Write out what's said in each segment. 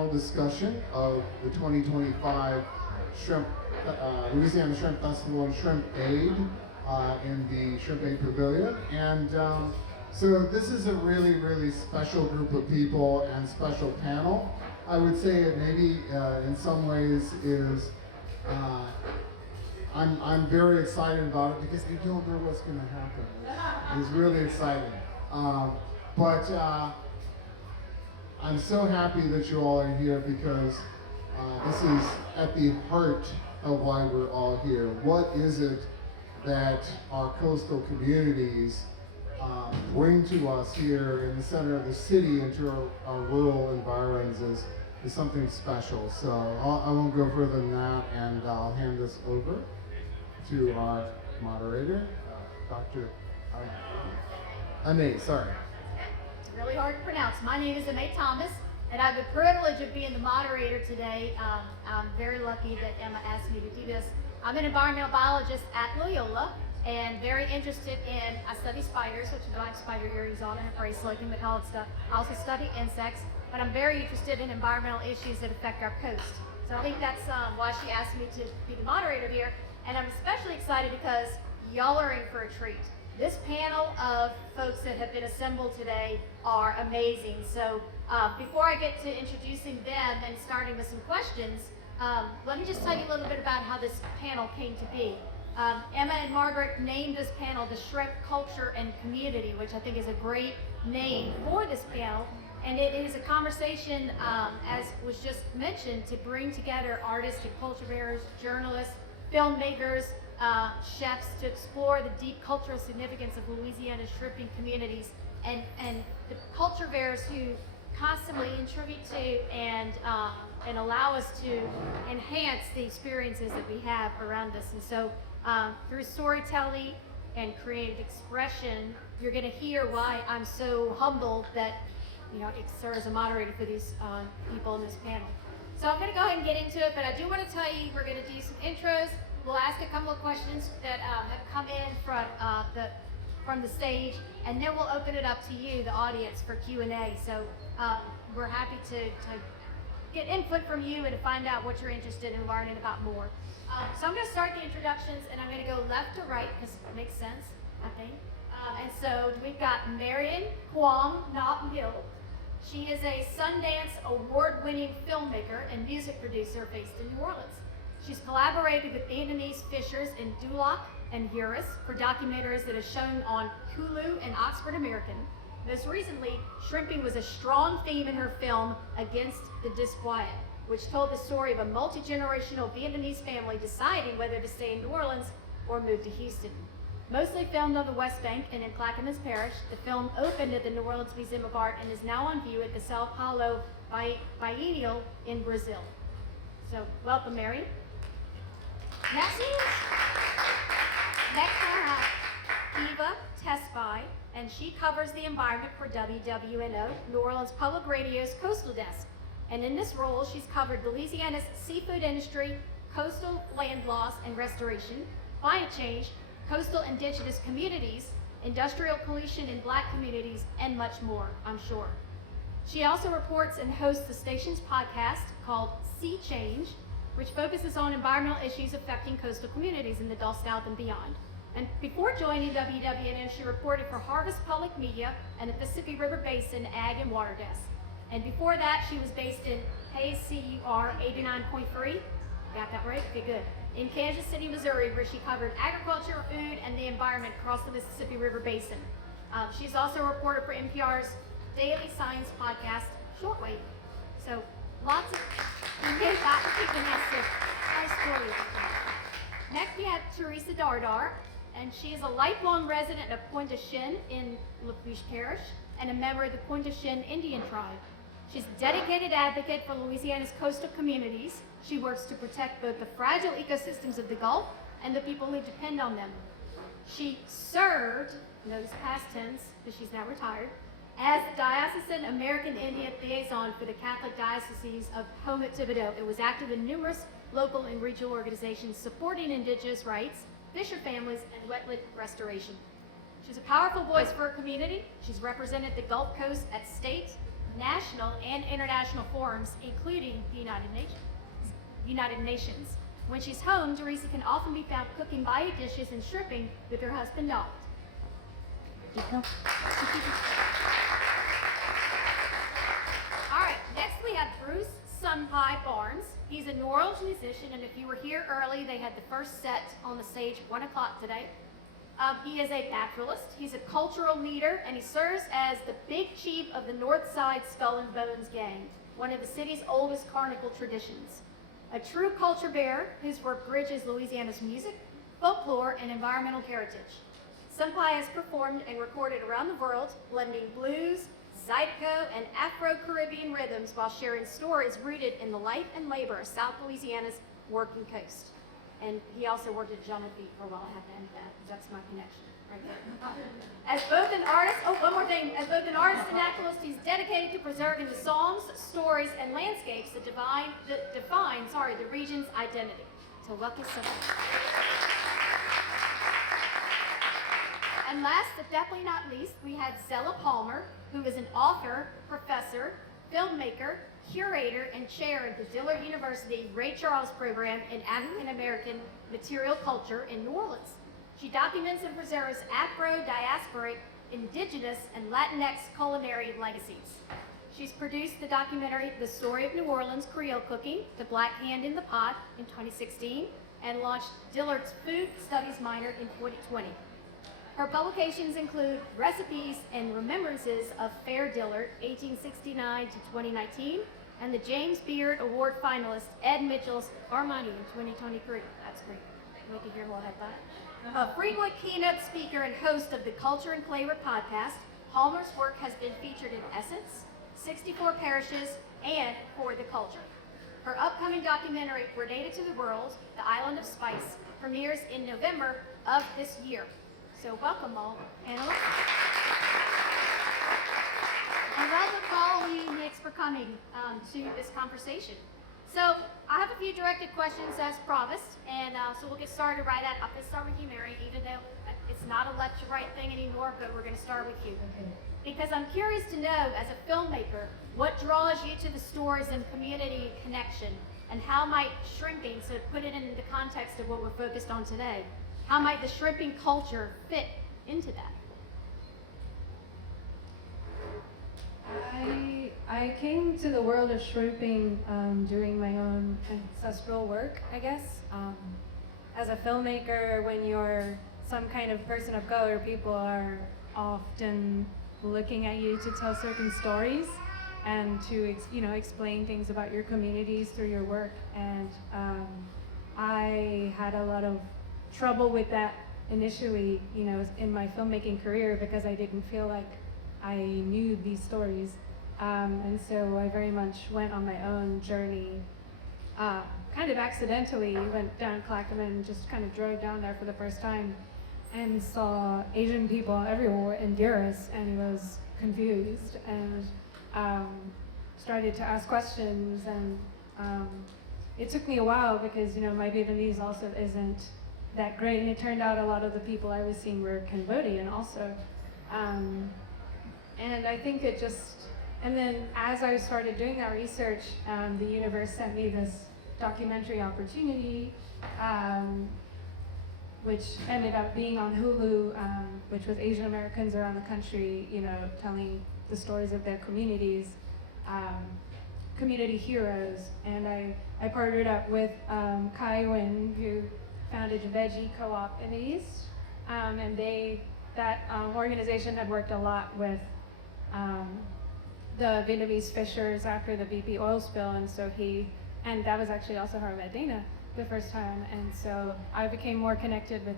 panel discussion of the 2025 Louisiana Shrimp Festival and Shrimp Aid in the Shrimp Aid Pavilion. And so this is a really, really special group of people and special panel. I would say it maybe in some ways is, I'm very excited about it because I don't know what's going to happen. It's really exciting. But I'm so happy that you all are here because this is at the heart of why we're all here. What is it that our coastal communities bring to us here in the center of the city and to our rural environs is something special. So I won't go further than that, and I'll hand this over to our moderator, Dr. Aimee, sorry. It's really hard to pronounce. My name is Aimee Thomas, and I have the privilege of being the moderator today. I'm very lucky that Emma asked me to do this. I'm an environmental biologist at Loyola, and very interested in, I study spiders, which is why spider earrings on and a bracelet and metallic stuff. I also study insects, but I'm very interested in environmental issues that affect our coast. So I think that's why she asked me to be the moderator here. And I'm especially excited because y'all are in for a treat. This panel of folks that have been assembled today are amazing. So before I get to introducing them and starting with some questions, let me just tell you a little bit about how this panel came to be. Emma and Margaret named this panel the Shrimp Culture and Community, which I think is a great name for this panel. And it is a conversation, as was just mentioned, to bring together artists and culture bearers, journalists, filmmakers, chefs, to explore the deep cultural significance of Louisiana's shrimping communities and the culture bearers who constantly contribute to and allow us to enhance the experiences that we have around us. And so through storytelling and creative expression, you're going to hear why I'm so humbled that it serves as a moderator for these people in this panel. So I'm going to go ahead and get into it, but I do want to tell you we're going to do some intros. We'll ask a couple of questions that have come in from the stage, and then we'll open it up to you, the audience, for Q&A. So we're happy to get input from you and to find out what you're interested in learning about more. So I'm going to start the introductions, and I'm going to go left to right because it makes sense, I think. And so we've got Marion Hill. She is a Sundance award-winning filmmaker and music producer based in New Orleans. She's collaborated with Vietnamese fishers in Dillard and Urus for documentaries that are shown on Hulu and Oxford American. Most recently, shrimping was a strong theme in her film Against the Disquiet, which told the story of a multi-generational Vietnamese family deciding whether to stay in New Orleans or move to Houston. Mostly filmed on the West Bank and in Clackamas Parish, the film opened at the New Orleans Museum of Art and is now on view at the Sao Paulo Biennial in Brazil. So, welcome, Mary. Next I have Eva Tesfaye, and she covers the environment for WWNO, New Orleans Public Radio's Coastal Desk. And in this role, she's covered Louisiana's seafood industry, coastal land loss and restoration, climate change, coastal indigenous communities, industrial pollution in Black communities, and much more, I'm sure. She also reports and hosts the station's podcast called Sea Change, which focuses on environmental issues affecting coastal communities in the Gulf South and beyond. And before joining WWNO, she reported for Harvest Public Media and the Mississippi River Basin Ag and Water Desk. And before that, she was based in KCUR 89.3. Got that right? Okay, good. In Kansas City, Missouri, where she covered agriculture, food, and the environment across the Mississippi River Basin. She's also a reporter for NPR's Daily Science podcast, Shortwave. So lots of nice stories. Next, we have Theresa Dardar, and she is a lifelong resident of Pointe-au-Chien in Lafourche Parish and a member of the Pointe-au-Chien Indian tribe. She's a dedicated advocate for Louisiana's coastal communities. She works to protect both the fragile ecosystems of the Gulf and the people who depend on them. She served, notice past tense, because she's now retired, as the Diocesan American Indian Liaison for the Catholic Diocese of Houma-Thibodeau. It was active in numerous local and regional organizations supporting indigenous rights, fisher families, and wetland restoration. She's a powerful voice for her community. She's represented the Gulf Coast at state, national and international forums, including the United Nations. When she's home, Theresa can often be found cooking bayou dishes and shrimping with her husband Donald. All right, next we have Bruce Sunpie Barnes. He's a New Orleans musician, and if you were here early, they had the first set on the stage at 1 o'clock today. He is a naturalist, he's a cultural leader, and he serves as the big chief of the North Side Skull and Bones Gang, one of the city's oldest carnival traditions. A true culture bearer, his work bridges Louisiana's music, folklore, and environmental heritage. Sunpie has performed and recorded around the world, blending blues, zydeco, and Afro-Caribbean rhythms while sharing stories rooted in the life and labor of South Louisiana's working coast. And he also worked at John Beat for a while. I have to end that, because that's my connection right there. As both an artist, one more thing. As both an artist and naturalist, he's dedicated to preserving the songs, stories, and landscapes that define the region's identity. So welcome, Sunpie. And last but definitely not least, we have Zella Palmer, who is an author, professor, filmmaker, curator, and chair of the Dillard University Ray Charles Program in African American Material Culture in New Orleans. She documents and preserves Afro-diasporic, indigenous, and Latinx culinary legacies. She's produced the documentary The Story of New Orleans Creole Cooking, The Black Hand in the Pot in 2016, and launched Dillard's Food Studies minor in 2020. Her publications include recipes and remembrances of Fair Dillard, 1869 to 2019, and the James Beard Award finalist Ed Mitchell's Armani in 2023. That's great. We can hear what I thought. A frequent keynote speaker and host of the Culture and Flavor podcast, Palmer's work has been featured in Essence, 64 Parishes, and For the Culture. Her upcoming documentary, Related to the World, The Island of Spice, premieres in November of this year. So welcome all, panelists. And welcome all you Knicks for coming to this conversation. So I have a few directed questions as promised, and so we'll get started right at, I'm going to start with you, Mary, even though it's not a lecture right thing anymore, but we're going to start with you. Okay. Because I'm curious to know, as a filmmaker, what draws you to the stories and community connection, and how might shrimping, so put it in the context of what we're focused on today, how might the shrimping culture fit into that? I came to the world of shrimping doing my own ancestral work, I guess. As a filmmaker, when you're some kind of person of color, people are often looking at you to tell certain stories and to explain things about your communities through your work. And I had a lot of trouble with that initially, in my filmmaking career, because I didn't feel like I knew these stories. And so I very much went on my own journey, kind of accidentally. Went down Clackaman, just kind of drove down there for the first time and saw Asian people everywhere in Buras, and was confused and started to ask questions. And it took me a while because, my Vietnamese also isn't that great, and it turned out a lot of the people I was seeing were Cambodian also. And I think and then as I started doing that research, the universe sent me this documentary opportunity, which ended up being on Hulu, which was Asian Americans around the country, telling the stories of their communities, community heroes. And I partnered up with Kai Nguyen, who founded Veggie Co-op in the East, and that organization had worked a lot with the Vietnamese fishers after the BP oil spill, and so and that was actually also how I met Dana the first time, and so I became more connected with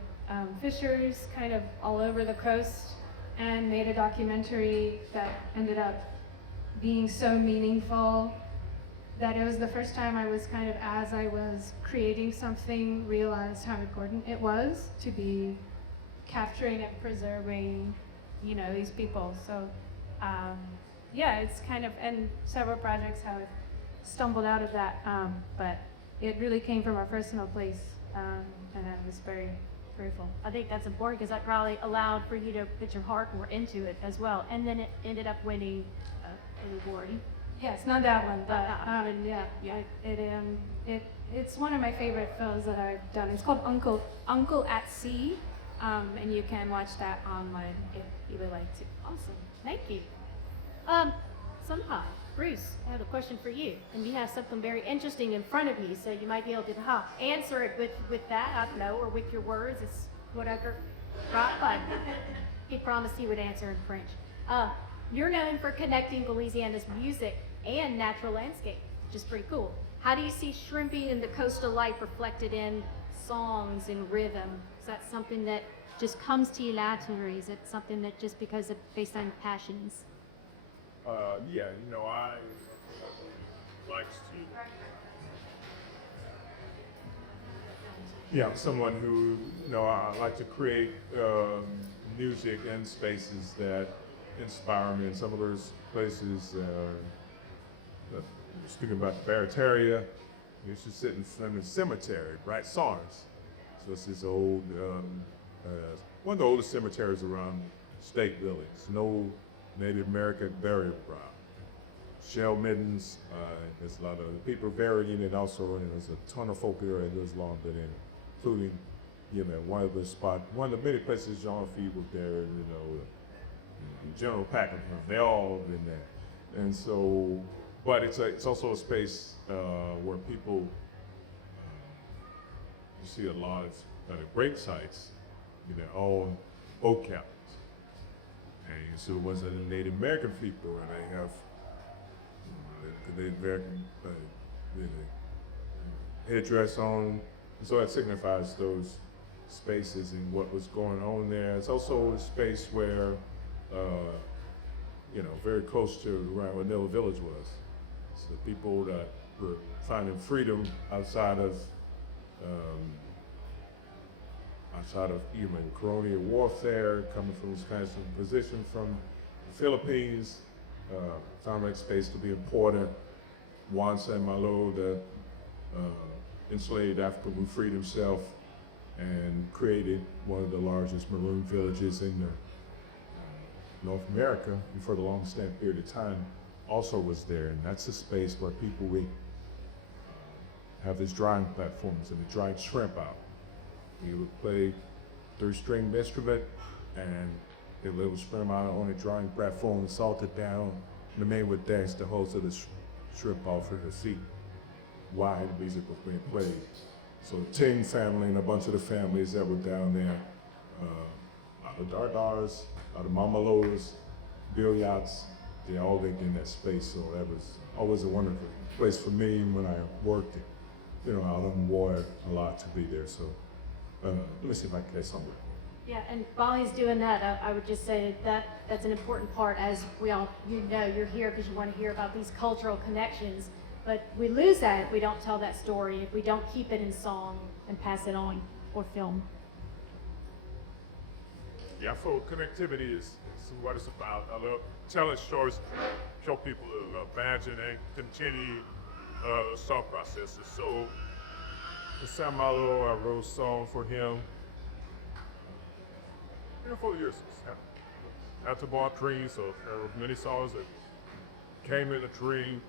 fishers kind of all over the coast, and made a documentary that ended up being so meaningful that it was the first time I was kind of, as I was creating something, realized how important it was to be capturing and preserving, these people. So yeah, it's kind of, and several projects have stumbled out of that, but it really came from a personal place, and I was very grateful. I think that's important because that probably allowed for you to put your heart more into it as well. And then it ended up winning award. Yes, not that one, but Ah. it's one of my favorite films that I've done. It's called Uncle at Sea, and you can watch that online if you would like to. Awesome, thank you. Sunpie, Bruce, I have a question for you, and you have something very interesting in front of you, so you might be able to answer it with that, I don't know, or with your words, it's whatever, right? But he promised he would answer in French. You're known for connecting Louisiana's music and natural landscape, which is pretty cool. How do you see shrimping and the coastal life reflected in songs and rhythm? Is that something that just comes to you naturally? Is it something that just because of based on passions? Yeah, I like to. Yeah, I'm someone who, I like to create music and spaces that inspire me. And some of those places, speaking about the Barataria, we used to sit in the cemetery, write songs. So it's this old, one of the oldest cemeteries around State Village. No Native American burial ground. Shell middens, there's a lot of people buried in it also, and there's a ton of folk here that lives along there, including, one of the many places Jean-Philippe was there, General Packard, they're all in there. And so, but it's also a space where people, you see a lot of great sites, all oak cabins. And so it wasn't the Native American people, and they have the Native American headdress on. And so that signifies those spaces and what was going on there. It's also a space where, very close to around where Nilla Village was. So people that were finding freedom outside of colonial warfare, coming from this kind of position from the Philippines, found that space to be important. Juan San Malo, the enslaved African who freed himself and created one of the largest maroon villages in North America, and for the longest period of time, also was there. And that's a space where people would have these drying platforms and they dried shrimp out. You would play 3-string instrument, and they would spin out on a drying platform and salt it down. And the man would dance the whole of the shrimp off in the sea while the music was being played. So the Ting family and a bunch of the families that were down there, a lot of Dardars, a lot of Mamalos, Bill Yachts, they all lived in that space. So that was always a wonderful place for me when I worked. Out on water a lot to be there. So. Let me see if I can get somewhere. Yeah, and while he's doing that, I would just say that's an important part, as we all, you're here because you want to hear about these cultural connections, but we lose that if we don't tell that story, if we don't keep it in song and pass it on or film. Yeah, for connectivity is what it's about. I love telling stories, show people to imagine and continue the song processes. So, San Malo, I wrote a song for him. For years. Had to born dreams, so there were many songs that came in a dream.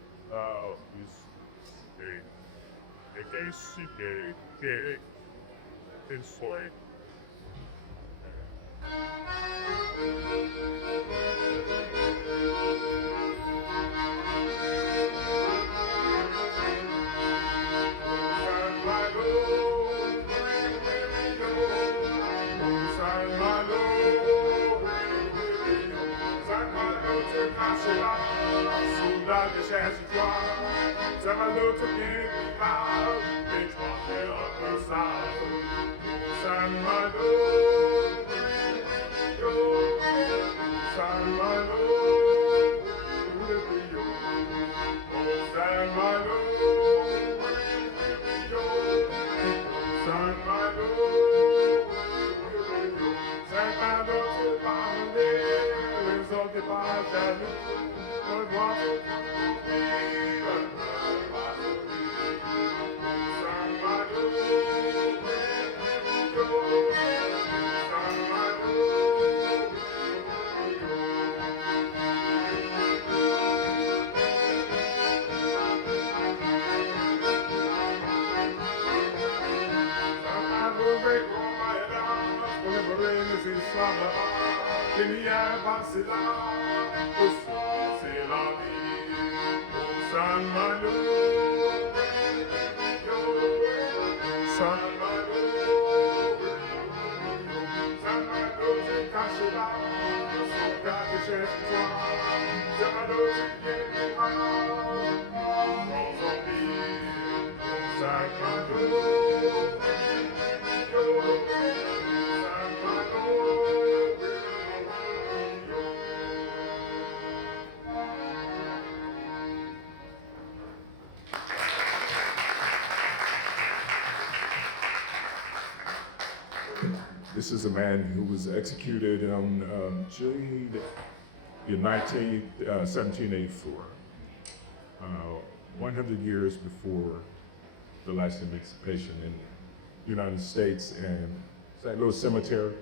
lumière passe là, le soir c'est la vie, au San Malo, San Malo, San Malo, tu caches là, son gars que cherche toi, San Malo, tu viens de moi, dans son lit, San Malo, This is a man who was executed on June the 1784, 100 years before the last emancipation in the United States, and St. Louis Cemetery,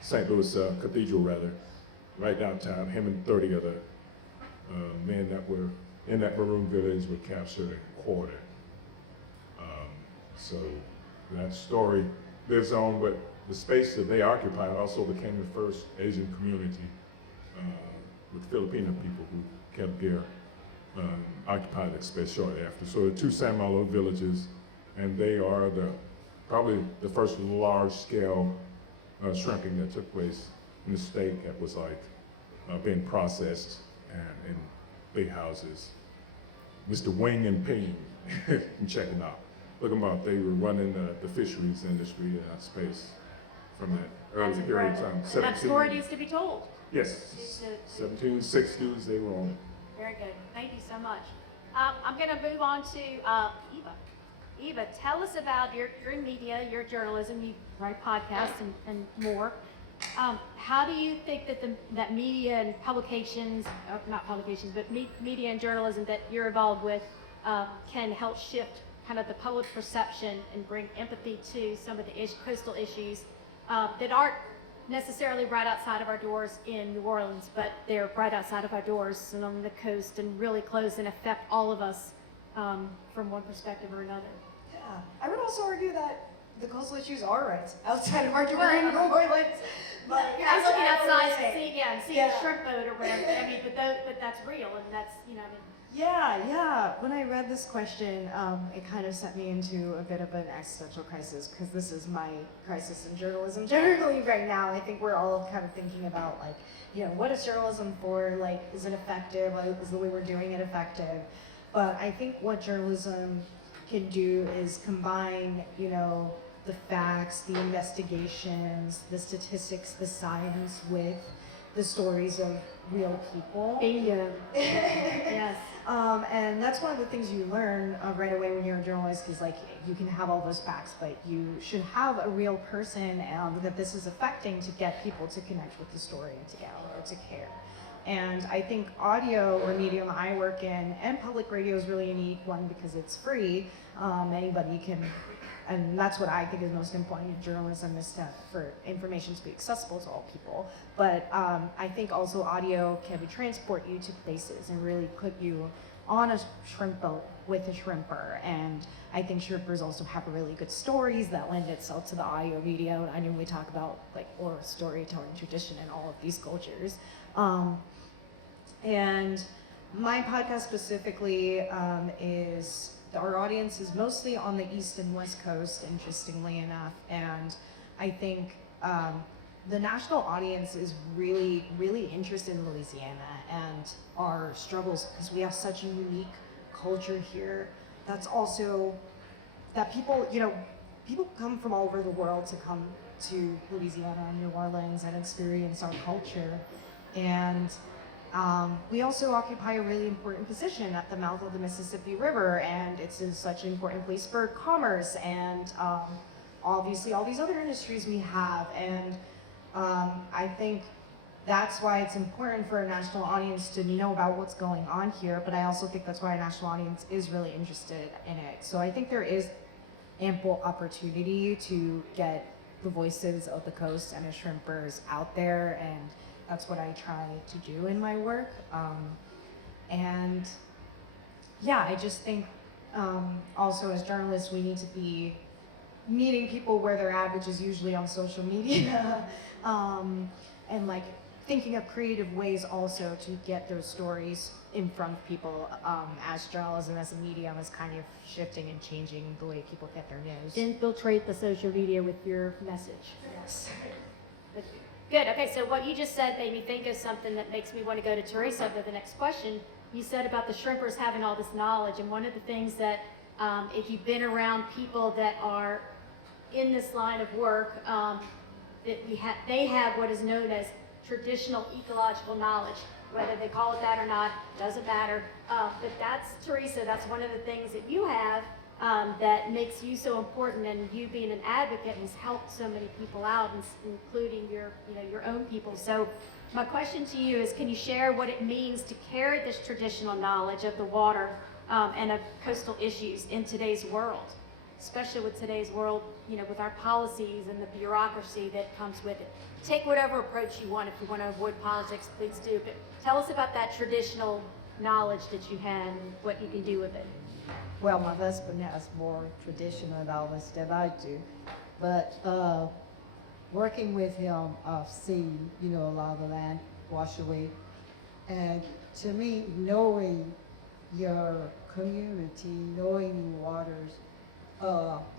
St. Louis Cathedral rather, right downtown. Him and 30 other men that were in that Maroon village were captured and quartered. So that story lives on, but the space that they occupied also became the first Asian community with Filipino people who kept their occupied that space shortly after. So the two San Malo villages, and they are probably the first large-scale shrimping that took place in the state that was like being processed and in big houses. Mr. Wing and Ping, check it out. Look them up. They were running the fisheries industry in that space from that early period of time. That story needs to be told. Yes, 1760s they were on it. Very good. Thank you so much. I'm going to move on to Eva. Eva, tell us about your media, your journalism. You write podcasts and more. How do you think that media and publications, not publications, but media and journalism that you're involved with can help shift kind of the public perception and bring empathy to some of the coastal issues that aren't necessarily right outside of our doors in New Orleans, but they're right outside of our doors and on the coast and really close and affect all of us from one perspective or another. Yeah, I would also argue that the coastal issues are right outside of our door in New Orleans. But I was looking outside say. and see a shrimp boat or whatever. I mean, but that's real, and that's, you know, I mean. Yeah. When I read this question, it kind of sent me into a bit of an existential crisis, because this is my crisis in journalism. Generally, right now, I think we're all kind of thinking about, like, you know, what is journalism for? Like, is it effective? Like, is the way we're doing it effective? But I think what journalism can do is combine, you know, the facts, the investigations, the statistics, the science with the stories of real people. Bingo. Yes. And that's one of the things you learn right away when you're a journalist, is like, you can have all those facts, but you should have a real person that this is affecting to get people to connect with the story and to get or to care. And I think audio, or medium I work in, and public radio is really a unique one because it's free. Anybody can, and that's what I think is most important in journalism, is for information to be accessible to all people. But I think also audio can transport you to places and really put you on a shrimp boat with a shrimper. And I think shrimpers also have really good stories that lend itself to the audio medium. I know we talk about like oral storytelling tradition in all of these cultures. And my podcast specifically is, our audience is mostly on the East and West Coast, interestingly enough. And I think the national audience is really, really interested in Louisiana and our struggles, because we have such a unique culture here. That's also, that people, you know, people come from all over the world to come to Louisiana and New Orleans and experience our culture. And we also occupy a really important position at the mouth of the Mississippi River, and it's such an important place for commerce and obviously all these other industries we have. And I think that's why it's important for a national audience to know about what's going on here, but I also think that's why a national audience is really interested in it. So I think there is ample opportunity to get the voices of the coast and the shrimpers out there, and that's what I try to do in my work. And yeah, I just think also as journalists, we need to be meeting people where they're at, which is usually on social media, and like thinking of creative ways also to get those stories in front of people, as journalism as a medium is kind of shifting and changing the way people get their news. Infiltrate the social media with your message. Yes. Good. Okay, so what you just said made me think of something that makes me want to go to Theresa for the next question. You said about the shrimpers having all this knowledge, and one of the things that if you've been around people that are in this line of work, they have what is known as traditional ecological knowledge. Whether they call it that or not, doesn't matter. But that's, Theresa, that's one of the things that you have that makes you so important, and you being an advocate has helped so many people out, including your own people. So my question to you is, can you share what it means to carry this traditional knowledge of the water and of coastal issues in today's world, especially with today's world, with our policies and the bureaucracy that comes with it? Take whatever approach you want. If you want to avoid politics, please do. But tell us about that traditional knowledge that you had and what you can do with it. Well, my husband has more traditional knowledge than I do, but working with him, I've seen, a lot of the land wash away. And to me, knowing your community, knowing your waters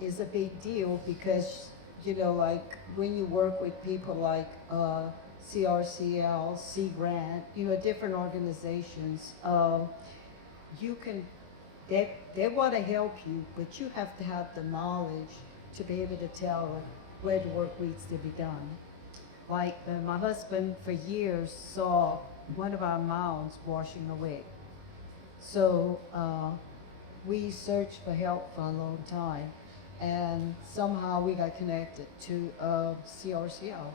is a big deal because, like when you work with people like CRCL, Sea Grant, different organizations, you can, they want to help you, but you have to have the knowledge to be able to tell where the work needs to be done. Like my husband for years saw one of our mounds washing away. So we searched for help for a long time, and somehow we got connected to CRCL.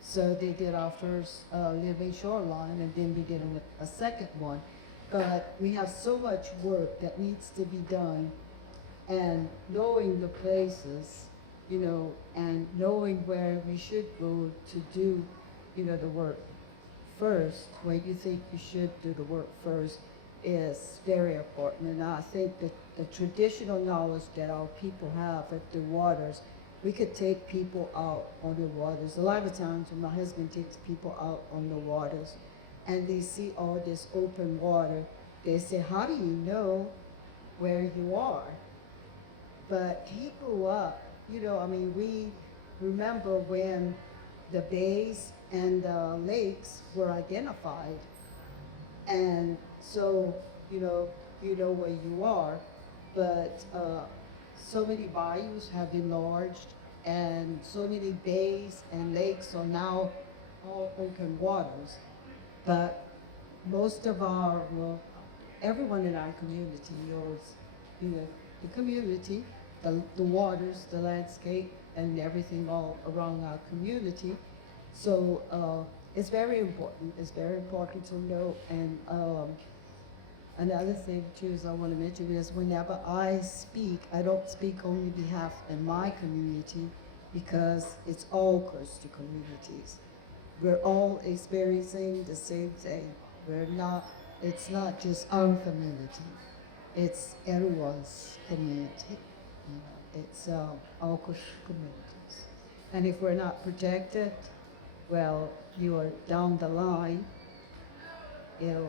So they did our first living shoreline, and then we did a second one. But we have so much work that needs to be done, and knowing the places, and knowing where we should go to do, the work first, where you think you should do the work first, is very important. And I think that the traditional knowledge that our people have at the waters, we could take people out on the waters. A lot of times when my husband takes people out on the waters, and they see all this open water, they say, how do you know where you are? But he grew up, we remember when the bays and the lakes were identified. And so, you know where you are, but so many bayous have enlarged, and so many bays and lakes are now all open waters. But most of everyone in our community knows, the community, the waters, the landscape, and everything all around our community. So it's very important. It's very important to know. And another thing too is I want to mention is whenever I speak, I don't speak only on behalf of my community, because it's all coastal communities. We're all experiencing the same thing. It's not just our community, it's everyone's community. It's all coastal communities. And if we're not protected, well, you are down the line, the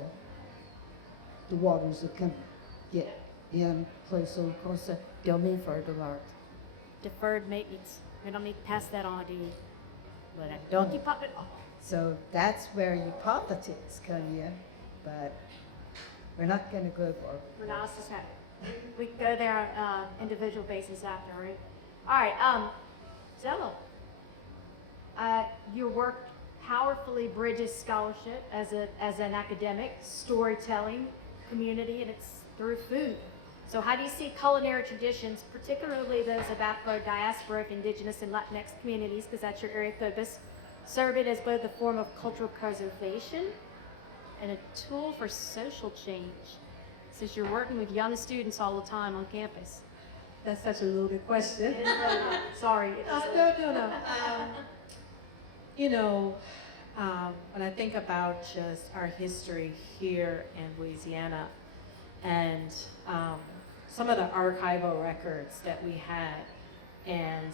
waters will come get in closer and closer. They'll move further north. Deferred maintenance. We don't need to pass that on to you. But don't you pop it off. So that's where your politics come in, but we're not going to go for it. We're not just happy. We can go there on individual basis after, right? All right, Zella. Your work powerfully bridges scholarship as an academic, storytelling, community, and it's through food. So how do you see culinary traditions, particularly those of Afro-diasporic, indigenous, and Latinx communities, because that's your area of focus, serve it as both a form of cultural preservation and a tool for social change, since you're working with young students all the time on campus? That's such a loaded question. Sorry. No. When I think about just our history here in Louisiana and some of the archival records that we had And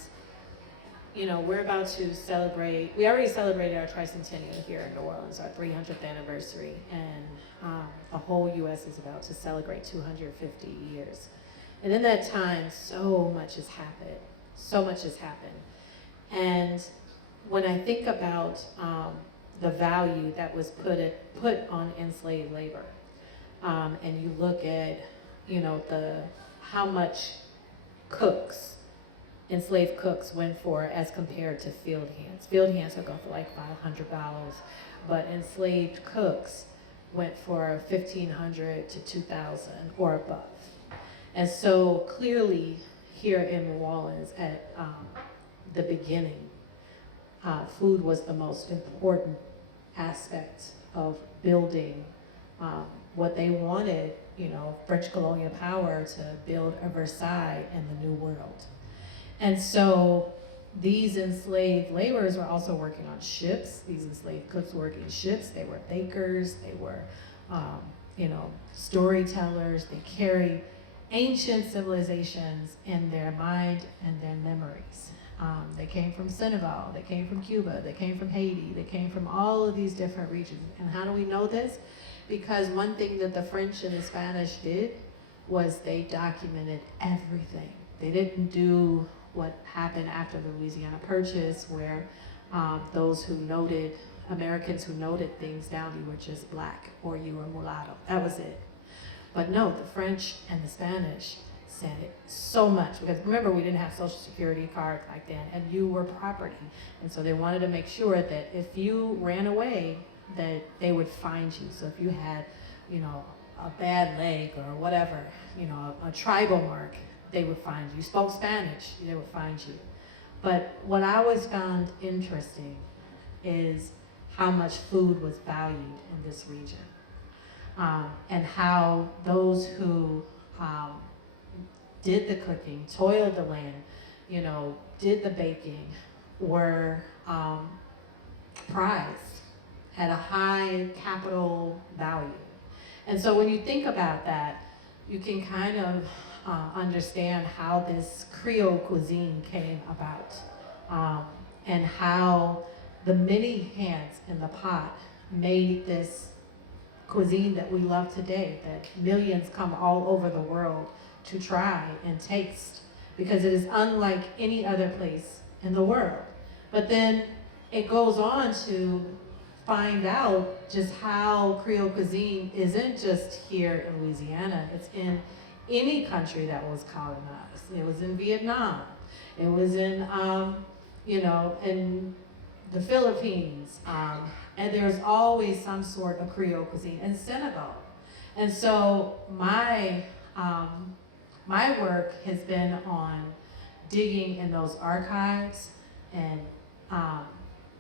you know, we're about to celebrate, we already celebrated our tricentennial here in New Orleans, our 300th anniversary, and the whole US is about to celebrate 250 years. And in that time, so much has happened, so much has happened. And when I think about the value that was put on enslaved labor, and you look at, you know, how much enslaved cooks went for as compared to field hands. Field hands would go for like $500, but enslaved cooks went for $1,500 to $2,000 or above. And so clearly here in New Orleans at the beginning, food was the most important aspect of building what they wanted, you know, French colonial power to build a Versailles in the New World. And so these enslaved laborers were also working on ships. These enslaved cooks were working ships. They were bakers. They were, you know, storytellers. They carried ancient civilizations in their mind and their memories. They came from Senegal. They came from Cuba. They came from Haiti. They came from all of these different regions. And how do we know this? Because one thing that the French and the Spanish did was they documented everything. They didn't do what happened after the Louisiana Purchase, where those who noted, Americans who noted things down, you were just black or you were mulatto. That was it. But no, the French and the Spanish said it so much, because remember, we didn't have Social Security cards back then, and you were property. And so they wanted to make sure that if you ran away, that they would find you. So if you had, you know, a bad leg or whatever, you know, a tribal mark, they would find you. You spoke Spanish, they would find you. But what I always found interesting is how much food was valued in this region. And how those who did the cooking, toiled the land, you know, did the baking, were prized, had a high capital value. And so when you think about that, you can kind of understand how this Creole cuisine came about, and how the many hands in the pot made this cuisine that we love today, that millions come all over the world to try and taste, because it is unlike any other place in the world. But then it goes on to find out just how Creole cuisine isn't just here in Louisiana, it's in any country that was colonized. It was in Vietnam, it was in, you know, in the Philippines, and there's always some sort of Creole cuisine in Senegal. And so my work has been on digging in those archives and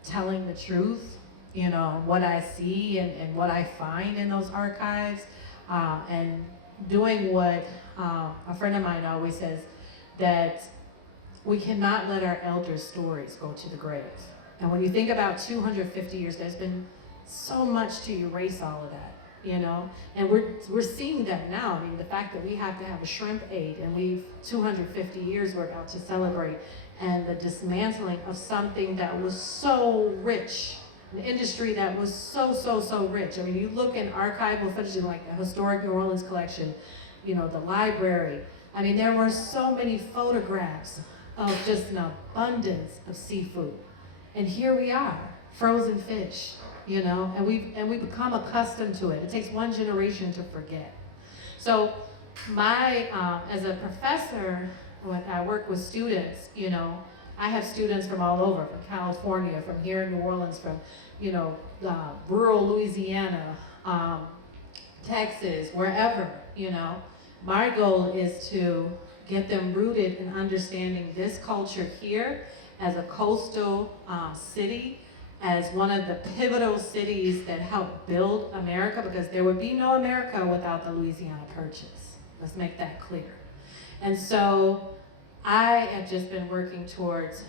telling the truth, you know, what I see and what I find in those archives, and doing what a friend of mine always says, that we cannot let our elders' stories go to the grave. And when you think about 250 years, there's been so much to erase all of that, you know? And we're seeing that now. I mean, the fact that we have to have a shrimp aid, and we've 250 years we're out to celebrate, and the dismantling of something that was so rich, an industry that was so rich. I mean, you look in archival footage like the Historic New Orleans collection, you know, the library. I mean, there were so many photographs of just an abundance of seafood. And here we are, frozen fish, you know, and we become accustomed to it. It takes one generation to forget. So as a professor, when I work with students, you know, I have students from all over, from California, from here in New Orleans, from, you know, rural Louisiana, Texas, wherever, you know. My goal is to get them rooted in understanding this culture here as a coastal city, as one of the pivotal cities that helped build America, because there would be no America without the Louisiana Purchase. Let's make that clear. And so I have just been working towards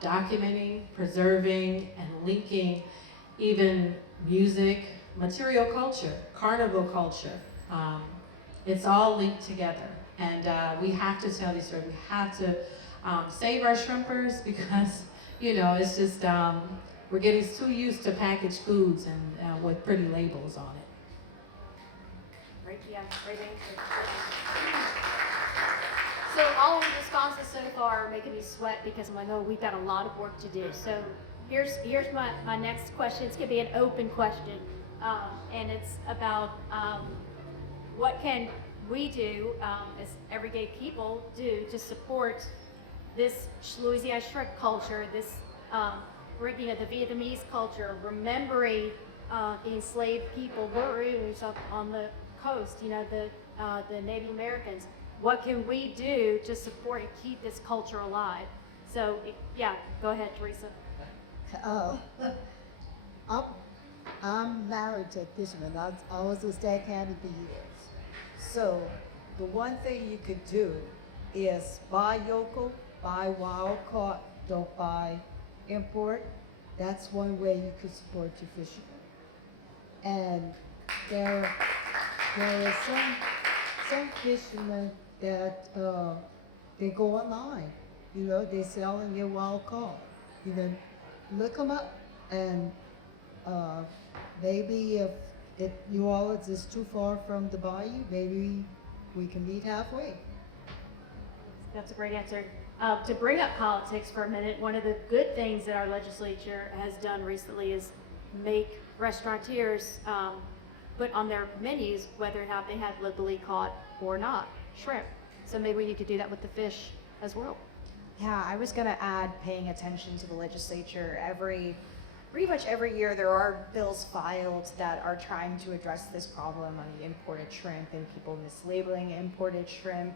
documenting, preserving, and linking even music, material culture, carnival culture. It's all linked together. And we have to tell these stories. We have to save our shrimpers because, you know, it's just, we're getting too used to packaged foods and with pretty labels on it. Great, yeah, great answer. So all of the responses so far are making me sweat because I know we've got a lot of work to do. So here's my next question. It's gonna be an open question, and it's about what can we do as everyday people do to support this Louisiana shrimp culture, this you know, the Vietnamese culture, remembering the enslaved people, Maroons up on the coast, you know, the Native Americans. What can we do to support and keep this culture alive? So, yeah, go ahead, Theresa. I'm married to a fisherman. I was a stackhand for years. So the one thing you could do is buy local, buy wild caught, don't buy import. That's one way you could support your fishermen. And there are some fishermen that they go online. You know, they sell in their wild caught. You know, look them up, and maybe if New Orleans is too far from the bayou, maybe we can meet halfway. That's a great answer. To bring up politics for a minute, one of the good things that our legislature has done recently is make restaurateurs put on their menus whether or not they have locally caught or not shrimp. So maybe you could do that with the fish as well. Yeah, I was gonna add paying attention to the legislature. Pretty much every year there are bills filed that are trying to address this problem on the imported shrimp and people mislabeling imported shrimp.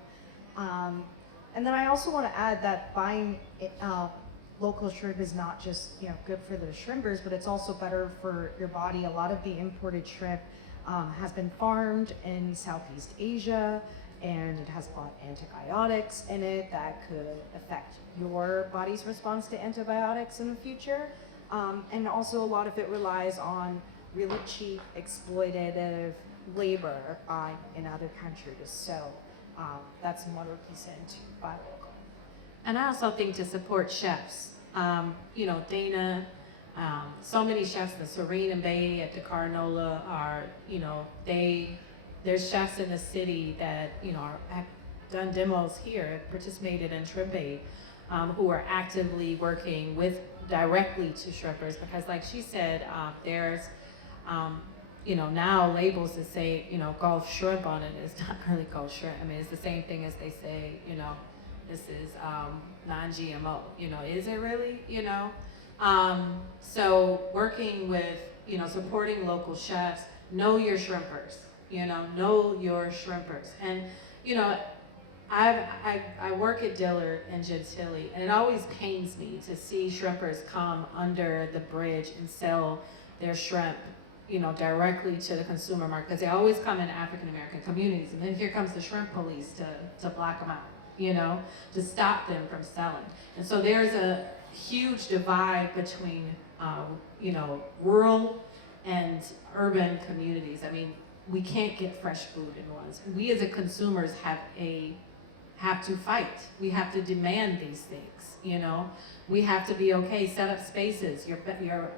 And then I also want to add that buying local shrimp is not just, you know, good for the shrimpers, but it's also better for your body. A lot of the imported shrimp has been farmed in Southeast Asia, and it has a lot of antibiotics in it that could affect your body's response to antibiotics in the future. And also a lot of it relies on really cheap, exploitative labor in other countries. So that's another piece into buy local. And I also think to support chefs, you know, Dana, so many chefs, the Serene and Bay at the Carnola are, you know, there's chefs in the city that, you know, have done demos here, participated in Shrimp Aid, who are actively working with directly to shrimpers, because like she said, there's, you know, now labels that say, you know, Gulf shrimp on it is not really Gulf shrimp. I mean, it's the same thing as they say, you know, this is non-GMO, you know, is it really, you know? So working with, you know, supporting local chefs, know your shrimpers, you know your shrimpers. And, you know, I work at Dillard and Gentilly, and it always pains me to see shrimpers come under the bridge and sell their shrimp, you know, directly to the consumer market, because they always come in African American communities, and then here comes the shrimp police to block them out, you know, to stop them from selling. And so there's a huge divide between, you know, rural and urban communities. I mean, we can't get fresh food in New Orleans. We as a consumers have to fight. We have to demand these things, you know. We have to be okay, set up spaces, your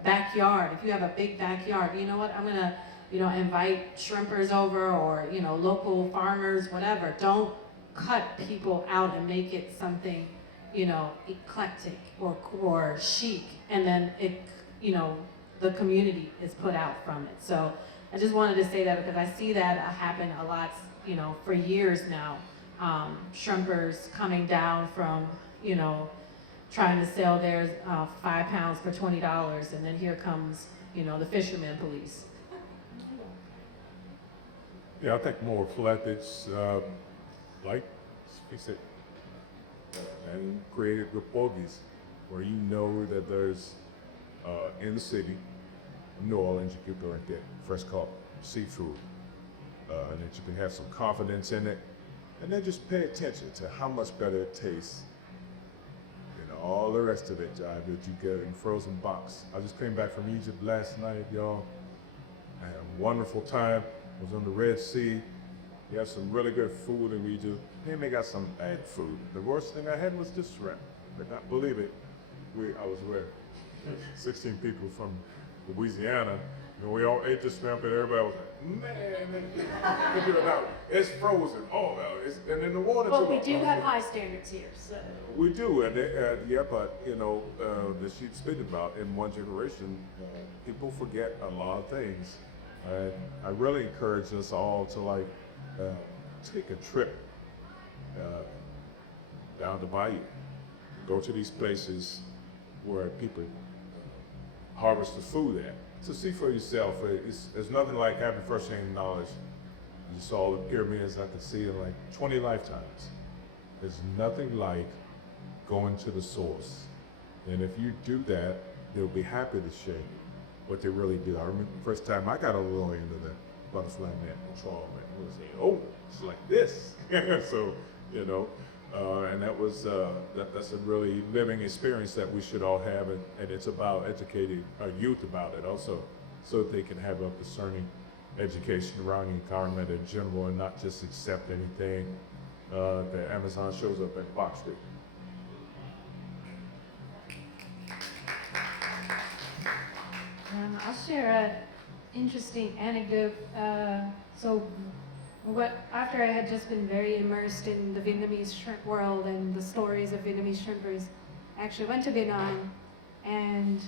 backyard. If you have a big backyard, you know what, I'm gonna, you know, invite shrimpers over, or, you know, local farmers, whatever. Don't cut people out and make it something, you know, eclectic or chic, and then it, you know, the community is put out from it. So I just wanted to say that because I see that happen a lot, you know, for years now. Shrimpers coming down from, you know, trying to sell theirs 5 pounds for $20, and then here comes, you know, the fisherman police. Yeah, I think more full ethics, like he said, and created reporters where you know that there's in the city of New Orleans, you can go and get fresh caught seafood, and that you can have some confidence in it, and then just pay attention to how much better it tastes. You know, all the rest of it that you get in frozen box. I just came back from Egypt last night, y'all. I had a wonderful time. I was on the Red Sea. You have some really good food in Egypt. Then they got some bad food. The worst thing I had was this shrimp. But not believe it. I was with 16 people from Louisiana, and we all ate the shrimp, and everybody was like, man, it's frozen. Oh, well, and in the water Well, too. we do have high standards here, so. We do, and yeah, but you know, that she's speaking about in one generation, people forget a lot of things. I really encourage us all to like take a trip down the bayou, go to these places where people harvest the food at, to see for yourself. There's nothing like having first-hand knowledge. You saw the pyramids, I could see in like 20 lifetimes. There's nothing like going to the source. And if you do that, they'll be happy to share what they really do. I remember the first time I got a little into the butterfly net control, man, was saying, oh, it's like this. So, you know, and that was, that's a really living experience that we should all have, and it's about educating our youth about it also, so that they can have a discerning education around the environment in general and not just accept anything that Amazon shows up at Box Street. I'll share an interesting anecdote. After I had just been very immersed in the Vietnamese shrimp world and the stories of Vietnamese shrimpers, I actually went to Vietnam and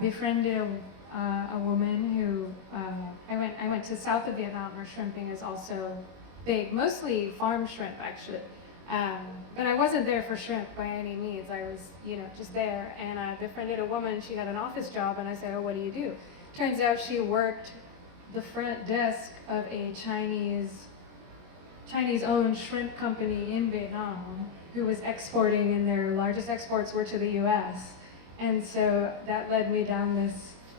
befriended a woman who, I went to south of Vietnam where shrimping is also big, mostly farm shrimp actually. But I wasn't there for shrimp by any means. I was, just there, and I befriended a woman. She had an office job, and I said, "Oh, what do you do?" Turns out she worked the front desk of a Chinese-owned shrimp company in Vietnam, who was exporting, and their largest exports were to the U.S. And so that led me down this,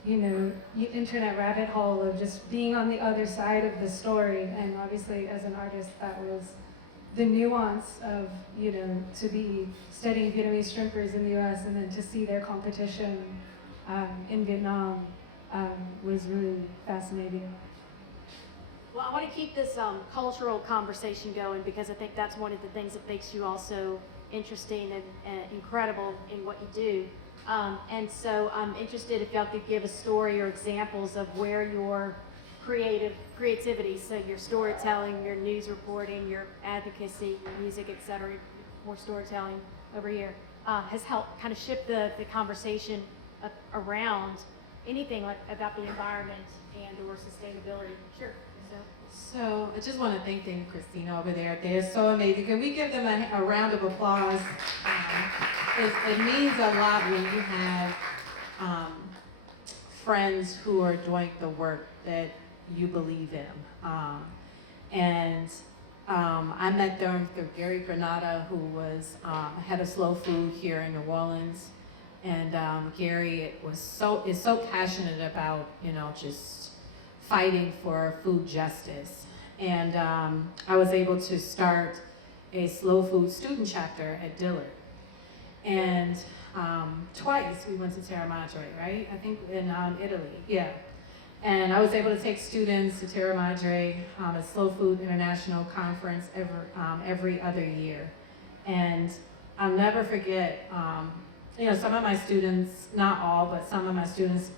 internet rabbit hole of just being on the other side of the story. And obviously, as an artist, that was the nuance of, to be studying Vietnamese shrimpers in the U.S. and then to see their competition in Vietnam was really fascinating. Well, I want to keep this cultural conversation going because I think that's one of the things that makes you also interesting and incredible in what you do. And so I'm interested if y'all could give a story or examples of where your creativity, so your storytelling, your news reporting, your advocacy, your music, etc., more storytelling over here, has helped kind of shift the conversation around anything about the environment and or sustainability. Sure. So I just want to thank Christina over there. They're so amazing. Can we give them a round of applause? It means a lot when you have friends who are doing the work that you believe in. I met them through Gary Granada, who was head of Slow Food here in New Orleans. And Gary is so passionate about, just fighting for food justice. And I was able to start a slow food student chapter at Dillard. And twice we went to Terra Madre, right? I think in Italy, yeah. And I was able to take students to Terra Madre, a Slow Food International Conference every other year. And I'll never forget, some of my students, not all, but some of my students,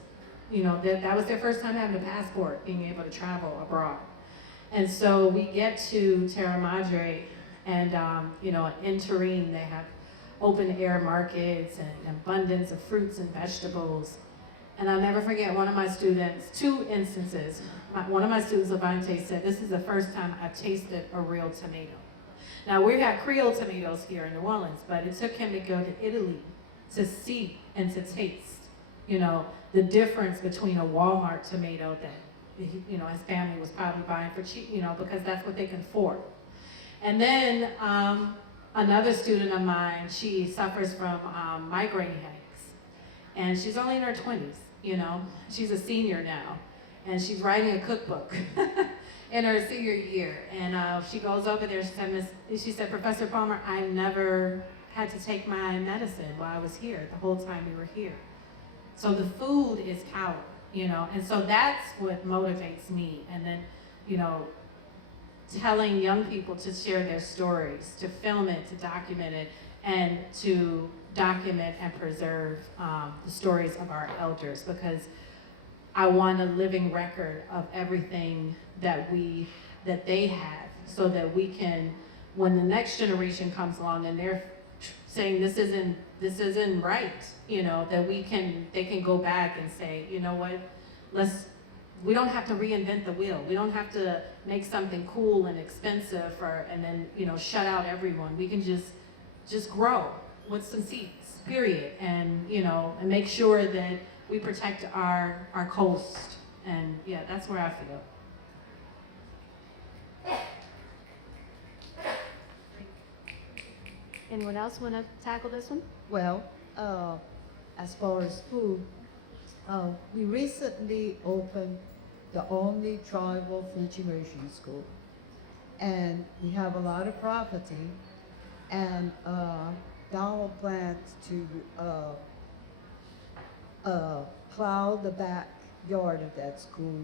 that was their first time having a passport, being able to travel abroad. And so we get to Terra Madre, and in Turin they have open air markets and abundance of fruits and vegetables. And I'll never forget one of my students, two instances. One of my students, Levante, said, "This is the first time I've tasted a real tomato." Now, we have Creole tomatoes here in New Orleans, but it took him to go to Italy to see and to taste, the difference between a Walmart tomato that, his family was probably buying for cheap, because that's what they can afford. And then another student of mine, she suffers from migraine headaches, and she's only in her 20s, she's a senior now, and she's writing a cookbook in her senior year. And she goes over there, she said, "Professor Palmer, I never had to take my medicine while I was here, the whole time we were here." So the food is power, and so that's what motivates me. And then, telling young people to share their stories, to film it, to document it, and to document and preserve the stories of our elders, because I want a living record of everything that they have, so that we can, when the next generation comes along and they're saying this isn't right, you know, that they can go back and say, you know what, we don't have to reinvent the wheel. We don't have to make something cool and expensive and then, you know, shut out everyone. We can just grow with some seeds, period. And, you know, and make sure that we protect our coast. And yeah, that's where I feel. Anyone else want to tackle this one? Well, as far as food, we recently opened the only tribal food immersion school, and we have a lot of property, and Donald plans to plow the backyard of that school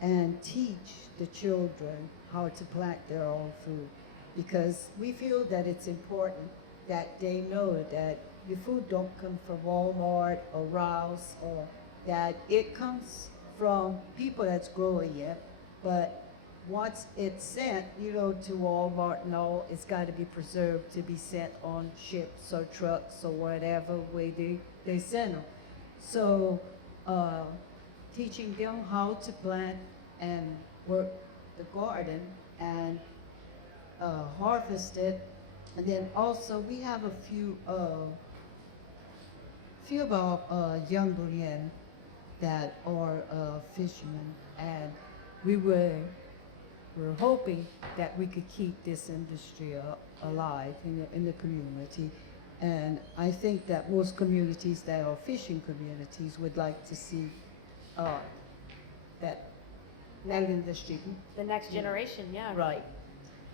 and teach the children how to plant their own food, because we feel that it's important that they know that your food don't come from Walmart or Rouse, or that it comes from people that's growing it, but once it's sent, you know, to Walmart and all, it's got to be preserved to be sent on ships or trucks or whatever way they send them. So teaching them how to plant and work the garden and harvest it. And then also we have a few of our young men that are fishermen, and we're hoping that we could keep this industry alive in the community. And I think that most communities that are fishing communities would like to see that industry. The next generation, yeah. Right.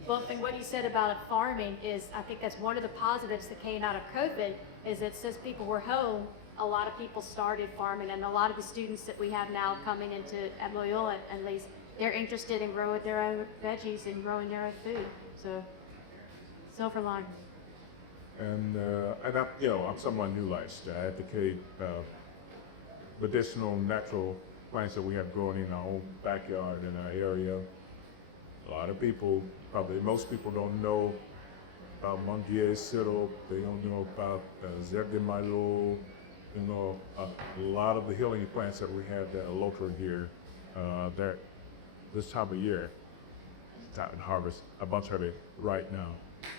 Well, and what you said about farming is, I think that's one of the positives that came out of COVID, is that since people were home, a lot of people started farming, and a lot of the students that we have now coming at Loyola, at least, they're interested in growing their own veggies and growing their own food. So, silver lining. And I'm someone who likes to advocate medicinal, natural plants that we have growing in our own backyard in our area. A lot of people, probably most people, don't know about Montier syrup. They don't know about Zergimalo. You know, a lot of the healing plants that we have that are local here, that this time of year, time to harvest a bunch of it right now,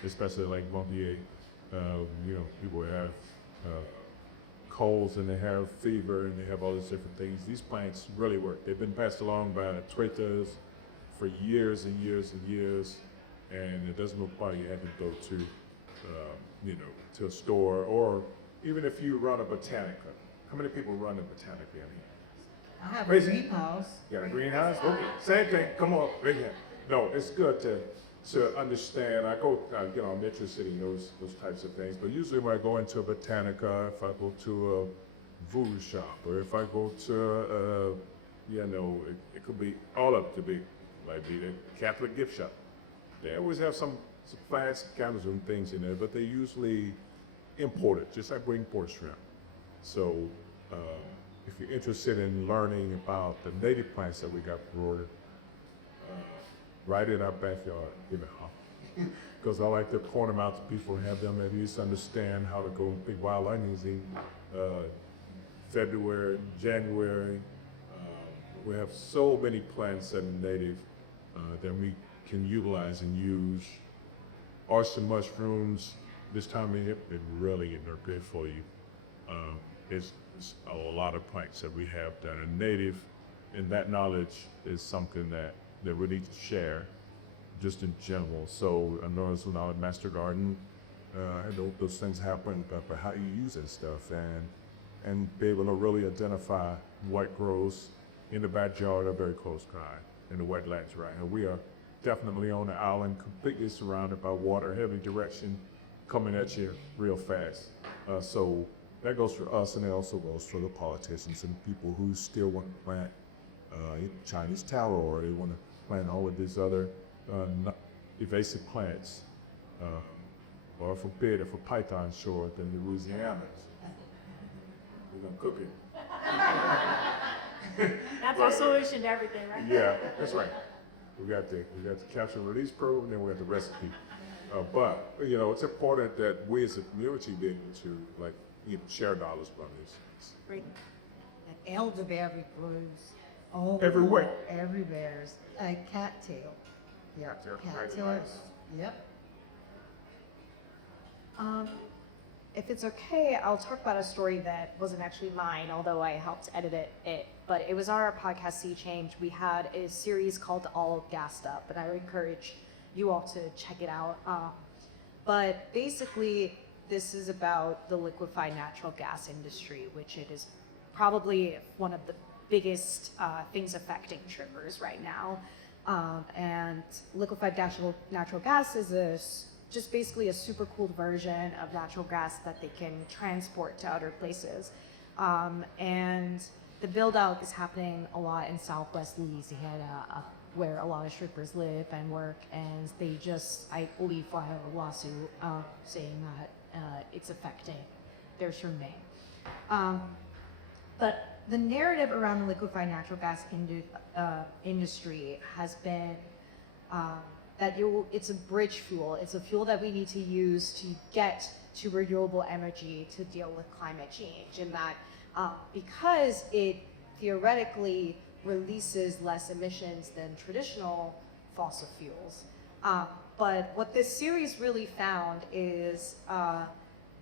especially like Montier. You know, people have colds and they have fever and they have all these different things. These plants really work. They've been passed along by the Tweetas for years and years and years, and it doesn't require you have to go to, to a store, or even if you run a botanica. How many people run a botanica in here? I have Raise a it. greenhouse. You got a greenhouse? Okay, same thing. Come on, big hand. No, it's good to understand. I'm interested in those types of things. But usually when I go into a botanica, if I go to a voodoo shop, or if I go to it could be all up to be, might be the Catholic gift shop. They always have some plants, candles, and things in there, but they usually imported, just like we import shrimp. So if you're interested in learning about the native plants that we got growing right in our backyard, because I like to point them out to people and have them at least understand how to go pick wild onions in February, January. We have so many plants that are native that we can utilize and use. Oyster mushrooms, this time of year, they're good for you. It's a lot of plants that we have that are native, and that knowledge is something that we need to share just in general. So I know it's not a master garden, I know those things happen, but how you use that stuff and be able to really identify what grows in the backyard or very close by in the wetlands right now. We are definitely on the island, completely surrounded by water, heavy direction coming at you real fast. So that goes for us, and it also goes for the politicians and people who still want to plant Chinese tallow, or they want to plant all of these other invasive plants, or forbidden for python short in Louisiana. We're gonna cook it. That's our solution to everything, right? Yeah, that's right. We got the capture and release program, then we got the recipe. But you know, it's important that we as a community be able to share dollars from this. Great. And elderberry grows all Everywhere. Everywhere. Cattail. Yeah, cattail. Yep. If it's okay, I'll talk about a story that wasn't actually mine, although I helped edit it. But it was on our podcast, Sea Change. We had a series called All Gassed Up, and I would encourage you all to check it out. But basically, this is about the liquefied natural gas industry, which it is probably one of the biggest things affecting trippers right now. And liquefied natural gas is just basically a super cool version of natural gas that they can transport to other places. And the build out is happening a lot in Southwest Louisiana, where a lot of strippers live and work, and they just, I believe, filed a lawsuit saying that it's affecting their shrimping. But the narrative around the liquefied natural gas industry has been that it's a bridge fuel. It's a fuel that we need to use to get to renewable energy to deal with climate change, and that because it theoretically releases less emissions than traditional fossil fuels. But what this series really found is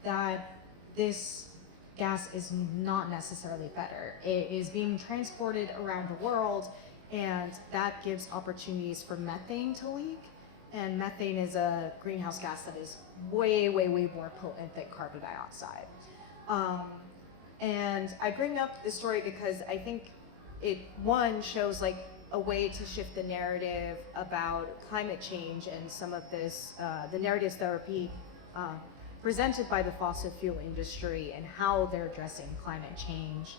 that this gas is not necessarily better. It is being transported around the world, and that gives opportunities for methane to leak. And methane is a greenhouse gas that is way, way, way more potent than carbon dioxide. And I bring up this story because I think it, one, shows like a way to shift the narrative about climate change and some of this, the narratives that are being presented by the fossil fuel industry and how they're addressing climate change,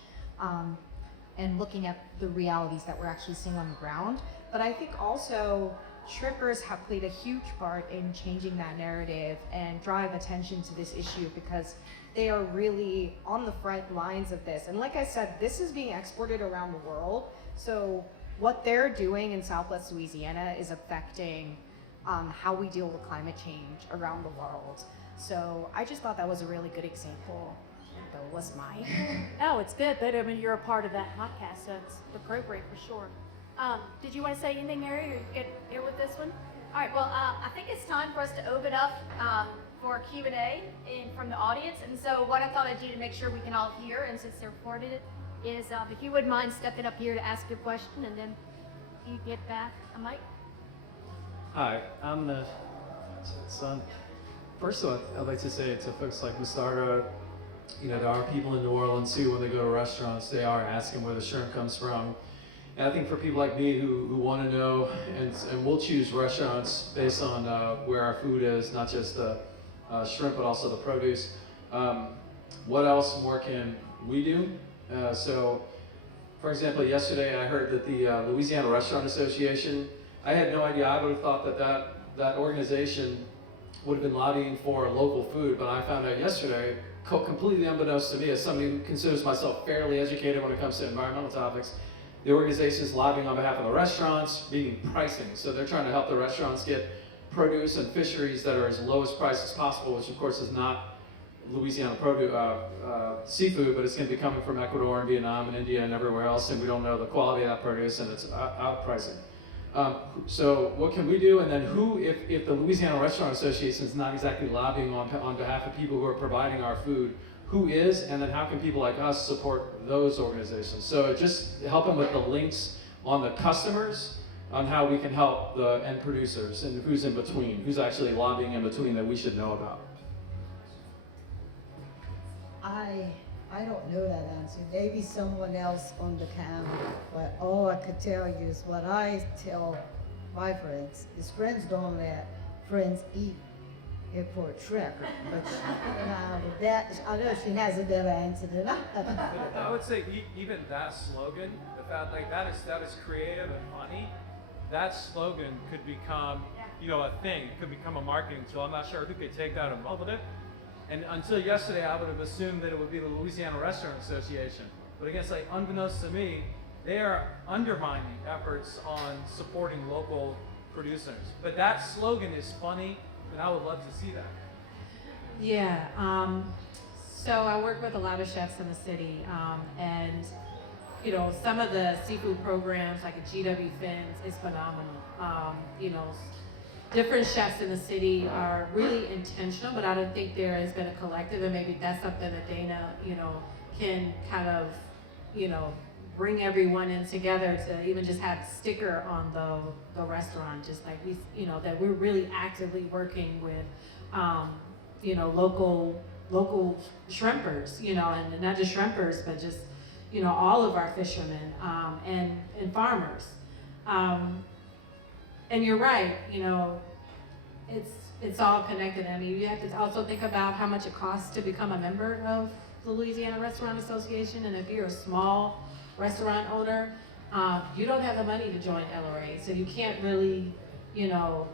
and looking at the realities that we're actually seeing on the ground. But I think also trippers have played a huge part in changing that narrative and drawing attention to this issue, because they are really on the front lines of this. And like I said, this is being exported around the world. So what they're doing in Southwest Louisiana is affecting how we deal with climate change around the world. So I just thought that was a really good example. That was mine. Oh, it's good, but I mean, you're a part of that podcast, so it's appropriate for sure. Did you want to say anything, Mary, or get here with this one? All right, well, I think it's time for us to open up for Q&A from the audience. And so what I thought I'd do to make sure we can all hear, and since they're recorded it, is if you wouldn't mind stepping up here to ask your question, and then you get back a mic. Hi, I'm the son. First of all, I'd like to say to folks like Ms. Dardar, there are people in New Orleans who, when they go to restaurants, they are asking where the shrimp comes from. And I think for people like me who want to know, and we'll choose restaurants based on where our food is, not just the shrimp, but also the produce. What else more can we do? So, for example, yesterday I heard that the Louisiana Restaurant Association, I had no idea. I would have thought that organization would have been lobbying for local food, but I found out yesterday, completely unbeknownst to me, as somebody who considers myself fairly educated when it comes to environmental topics, the organization is lobbying on behalf of the restaurants, meaning pricing. So they're trying to help the restaurants get produce and fisheries that are as low as price as possible, which of course is not Louisiana produce, seafood, but it's going to be coming from Ecuador and Vietnam and India and everywhere else, and we don't know the quality of that produce, and it's outpricing. So what can we do? And then if the Louisiana Restaurant Association is not exactly lobbying on behalf of people who are providing our food, who is? And then how can people like us support those organizations? So just help them with the links on the customers, on how we can help the end producers, and who's in between, who's actually lobbying in between that we should know about. I don't know that answer. Maybe someone else on the camera. But all I could tell you is what I tell my friends is friends don't let friends eat it for a trip. But I know she has a better answer than I. I would say even that slogan, the fact that is creative and funny, that slogan could become, you know, a thing. It could become a marketing tool. I'm not sure who could take that and run with it. And until yesterday, I would have assumed that it would be the Louisiana Restaurant Association. But again, it's like, unbeknownst to me, they are undermining efforts on supporting local producers. But that slogan is funny, and I would love to see that. Yeah, so I work with a lot of chefs in the city, and you know, some of the seafood programs like a GW Fins is phenomenal. You know, different chefs in the city are really intentional, but I don't think there has been a collective, and maybe that's something that Dana, you know, can kind of, you know, bring everyone in together to even just have a sticker on the restaurant, just like we, you know, that we're really actively working with, you know, local shrimpers, you know, and not just shrimpers, but just, you know, all of our fishermen and farmers. And you're right, you know, it's all connected. I mean, you have to also think about how much it costs to become a member of the Louisiana Restaurant Association, and if you're a small restaurant owner, you don't have the money to join LRA, so you can't really, you know,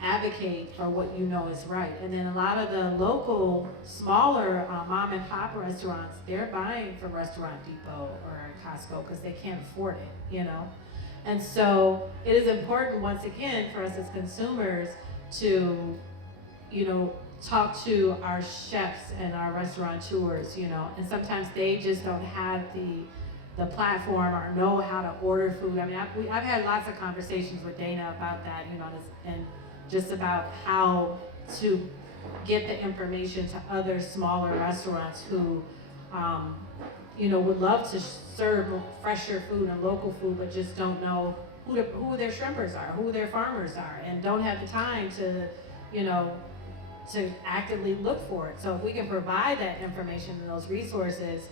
advocate for what you know is right. And then a lot of the local, smaller mom and pop restaurants, they're buying from Restaurant Depot or Costco because they can't afford it, you know? And so it is important, once again, for us as consumers to, you know, talk to our chefs and our restaurateurs, you know, and sometimes they just don't have the platform or know how to order food. I mean, I've had lots of conversations with Dana about that, you know, and just about how to get the information to other smaller restaurants who, you know, would love to serve fresher food and local food, but just don't know who their shrimpers are, who their farmers are, and don't have the time to, you know, to actively look for it. So if we can provide that information and those resources,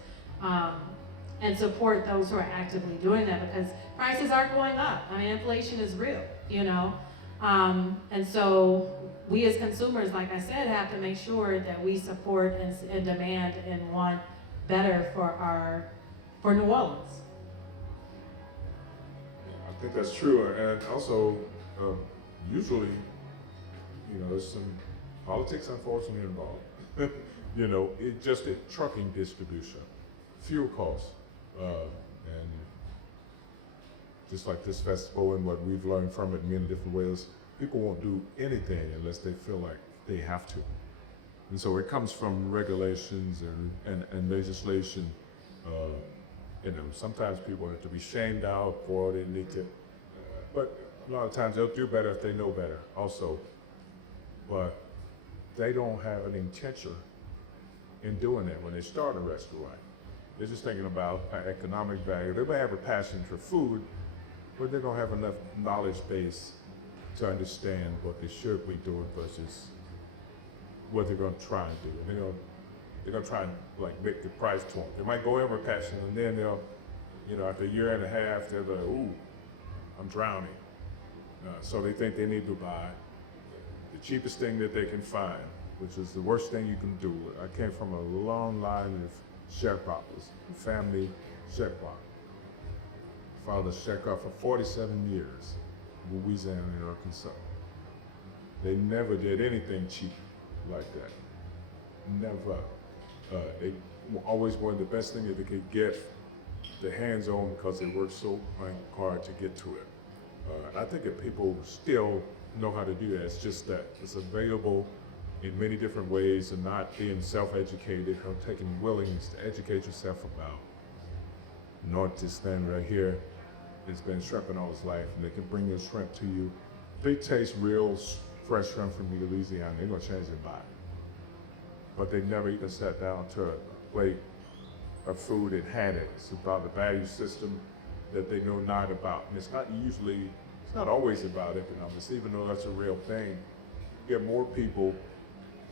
and support those who are actively doing that, because prices are going up. I mean, inflation is real, you know? And so we as consumers, like I said, have to make sure that we support and demand and want better for New Orleans. I think that's true, and also usually, you know, there's some politics unfortunately involved. You know, it just a trucking distribution, fuel costs, and just like this festival and what we've learned from it in many different ways, people won't do anything unless they feel like they have to. And so it comes from regulations and legislation. You know, sometimes people have to be shamed out for it, they need to, but a lot of times they'll do better if they know better also. But they don't have an intention in doing that when they start a restaurant. They're just thinking about economic value. They may have a passion for food, but they don't have enough knowledge base to understand what they should be doing versus what they're going to try and do. They're going to try and like make the price to them. They might go in with passion, and then they'll, you know, after a year and a half, they're like, ooh, I'm drowning. So they think they need to buy the cheapest thing that they can find, which is the worst thing you can do. I came from a long line of sharecroppers, family sharecropper. Father sharecropper for 47 years, Louisiana and Arkansas. They never did anything cheap like that. Never. They always wanted the best thing that they could get their hands on because they worked so hard to get to it. I think that people still know how to do that. It's just that it's available in many different ways and not being self-educated or taking willingness to educate yourself about. Not to stand right here, it's been shrimping all his life, and they can bring your shrimp to you. If they taste real fresh shrimp from Louisiana, they're gonna change their mind. But they never even sat down to a plate of food and had it. It's about the value system that they know not about. And it's not always about economics, even though that's a real thing. You get more people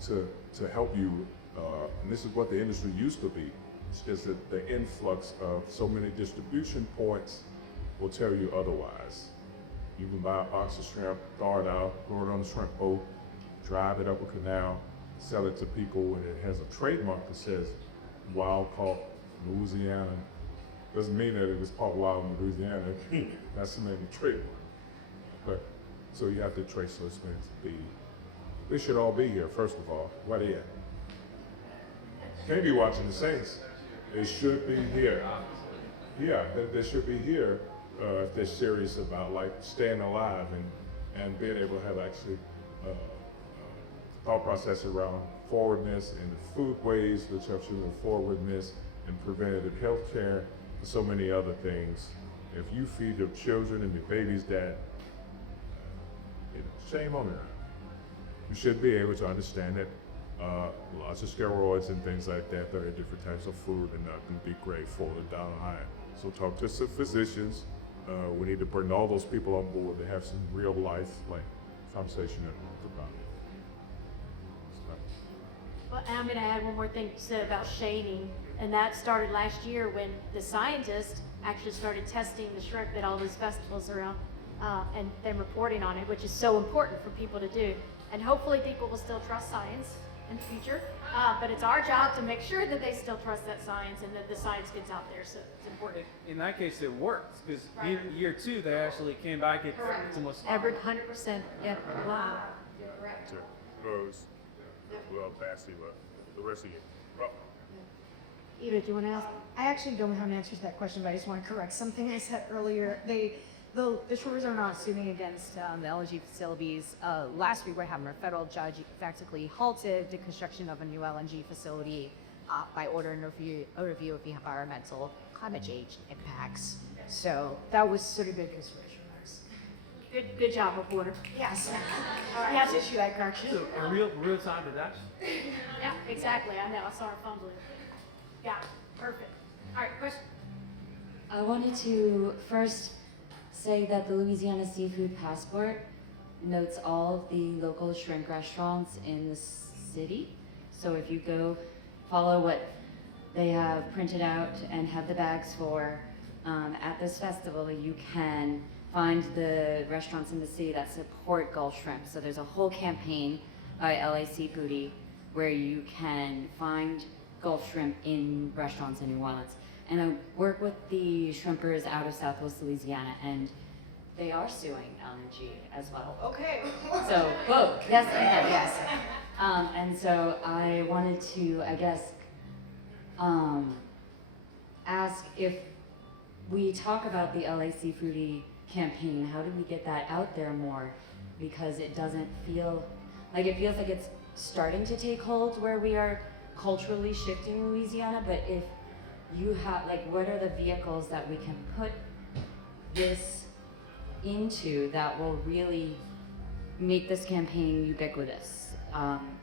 to help you, and this is what the industry used to be. It's just that the influx of so many distribution points will tell you otherwise. You can buy a box of shrimp, thaw it out, throw it on the shrimp boat, drive it up a canal, sell it to people, and it has a trademark that says wild caught Louisiana. Doesn't mean that it was caught wild in Louisiana. That's the name of the trademark. So you have to trace those things. They should all be here, first of all. Why they at? Can't be watching the Saints. They should be here. Yeah, they should be here if they're serious about like staying alive and being able to have actually thought process around forwardness and the foodways, which helps you with forwardness and preventative health care, and so many other things. If you feed your children and your babies that, shame on them. You should be able to understand that lots of steroids and things like that, there are different types of food and not going to be great for the down high. So talk to some physicians. We need to bring all those people on board to have some real life like conversation about it. Well, and I'm going to add one more thing you said about shaming, and that started last year when the scientists actually started testing the shrimp at all those festivals around, and then reporting on it, which is so important for people to do. And hopefully people will still trust science in the future, but it's our job to make sure that they still trust that science and that the science gets out there, so it's important. In that case, it worked, because in year 2, they actually came back at almost... Every 100%, yeah. Wow. Sure. Rose, well, Patsy, the rest of you. Well, Eva, do you want to ask? I actually don't have an answer to that question, but I just want to correct something I said earlier. The shores are not suing against the LNG facilities. Last week, we had a federal judge effectively halted the construction of a new LNG facility by ordering a review of the environmental climate change impacts. So that was sort of good consideration. Good job, reporter. Yes. I have to issue that correction. So a real-time deduction. Yeah, exactly. I know. I saw her fumbling. Yeah, perfect. All right, question. I wanted to first say that the Louisiana Seafood Passport notes all of the local shrimp restaurants in the city. So if you go follow what they have printed out and have the bags for at this festival, you can find the restaurants in the city that support Gulf shrimp. So there's a whole campaign by LA Seafoodie where you can find Gulf shrimp in restaurants in New Orleans. And I work with the shrimpers out of Southwest Louisiana, and they are suing LNG as well. Okay. So both, yes and yes. And so I wanted to, I guess, ask if we talk about the LA Seafoodie campaign, how do we get that out there more? Because it doesn't feel like, it feels like it's starting to take hold where we are culturally shifting Louisiana, but if you have, like, what are the vehicles that we can put this into that will really make this campaign ubiquitous,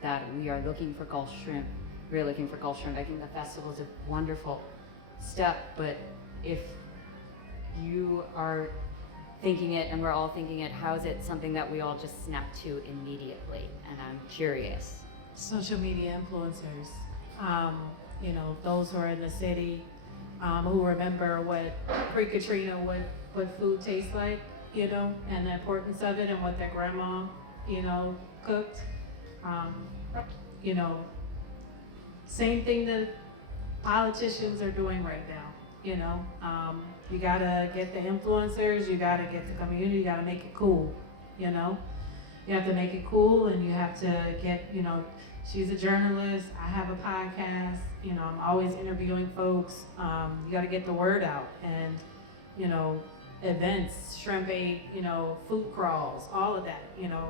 that we are looking for Gulf shrimp, we're looking for Gulf shrimp. I think the festival is a wonderful step, but if you are thinking it and we're all thinking it, how is it something that we all just snap to immediately? And I'm curious. Social media influencers, you know, those who are in the city, who remember what pre-Katrina, what food tastes like, you know, and the importance of it and what their grandma, you know, cooked. You know, same thing that politicians are doing right now, you know. You gotta get the influencers, you gotta get the community, you gotta make it cool, you know. You have to make it cool, and you have to get, you know, she's a journalist, I have a podcast, you know, I'm always interviewing folks. You gotta get the word out, and, you know, events, shrimp aid, you know, food crawls, all of that, you know,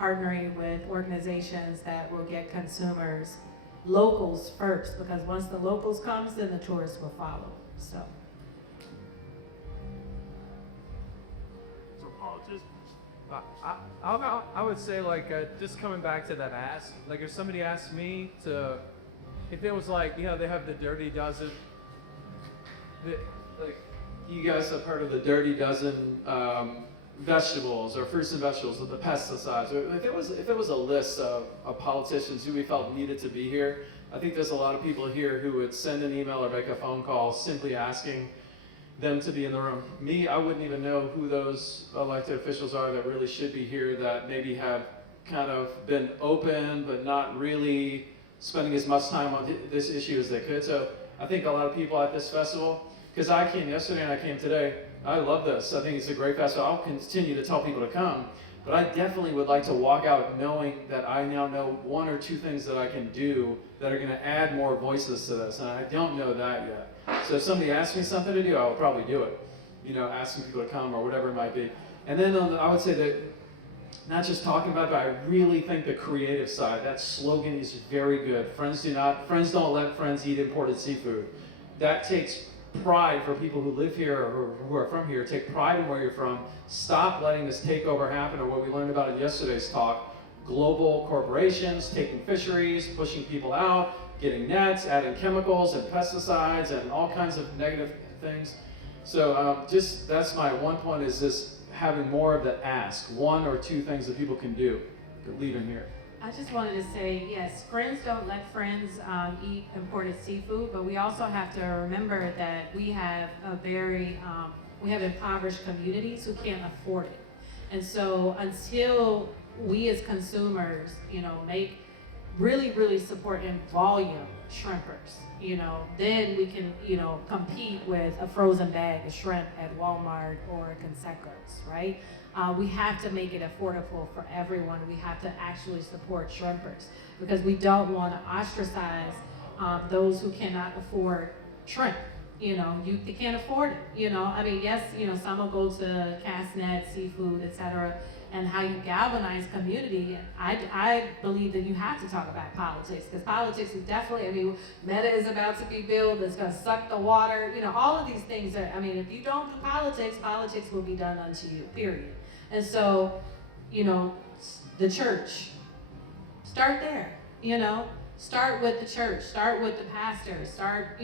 partnering with organizations that will get consumers, locals first, because once the locals comes, then the tourists will follow, so. I would say, like, just coming back to that ask, like, if somebody asked me to, if it was like, you know, they have the Dirty Dozen, Like, you guys have heard of the Dirty Dozen vegetables or fruits and vegetables with the pesticides. If it was a list of politicians who we felt needed to be here, I think there's a lot of people here who would send an email or make a phone call simply asking them to be in the room. Me, I wouldn't even know who those elected officials are that really should be here, that maybe have kind of been open but not really spending as much time on this issue as they could. So I think a lot of people at this festival, because I came yesterday and I came today, I love this. I think it's a great festival. I'll continue to tell people to come. But I definitely would like to walk out knowing that I now know 1 or 2 things that I can do that are going to add more voices to this, and I don't know that yet. So if somebody asks me something to do, I will probably do it. You know, asking people to come or whatever it might be. And then I would say that not just talking about it, but I really think the creative side, that slogan is very good. Friends don't let friends eat imported seafood. That takes pride for people who live here or who are from here. Take pride in where you're from. Stop letting this takeover happen, or what we learned about in yesterday's talk. Global corporations taking fisheries, pushing people out, getting nets, adding chemicals and pesticides and all kinds of negative things. So just that's my one point, is this having more of the ask, 1 or 2 things that people can do. Leave in here. I just wanted to say, yes, friends don't let friends eat imported seafood, but we also have to remember that we have we have impoverished communities who can't afford it. And so until we as consumers, make really support in volume shrimpers, then we can, compete with a frozen bag of shrimp at Walmart or Conseco's, right? We have to make it affordable for everyone. We have to actually support shrimpers, because we don't want to ostracize those who cannot afford shrimp. You can't afford it. I mean, yes, some will go to cast net, seafood, etc. And how you galvanize community. I believe that you have to talk about politics, because politics is definitely, Meta is about to be built, it's gonna suck the water, all of these things are, if you don't do politics, politics will be done unto you, period. And so, the church, start there, start with the church, start with the pastor, start,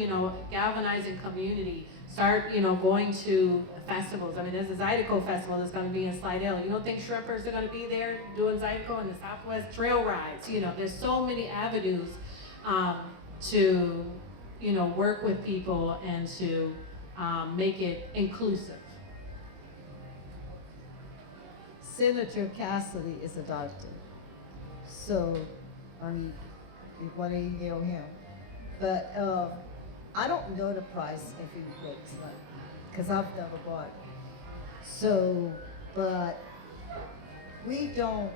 galvanizing community, start, going to festivals. There's a Zydeco festival that's going to be in Slidell. You don't think shrimpers are going to be there doing Zydeco and the Southwest trail rides? There's so many avenues to, work with people and to make it inclusive. Senator Cassidy is a doctor, so you want to email him. But I don't know the price if he looks like, because I've never bought it. So, but we don't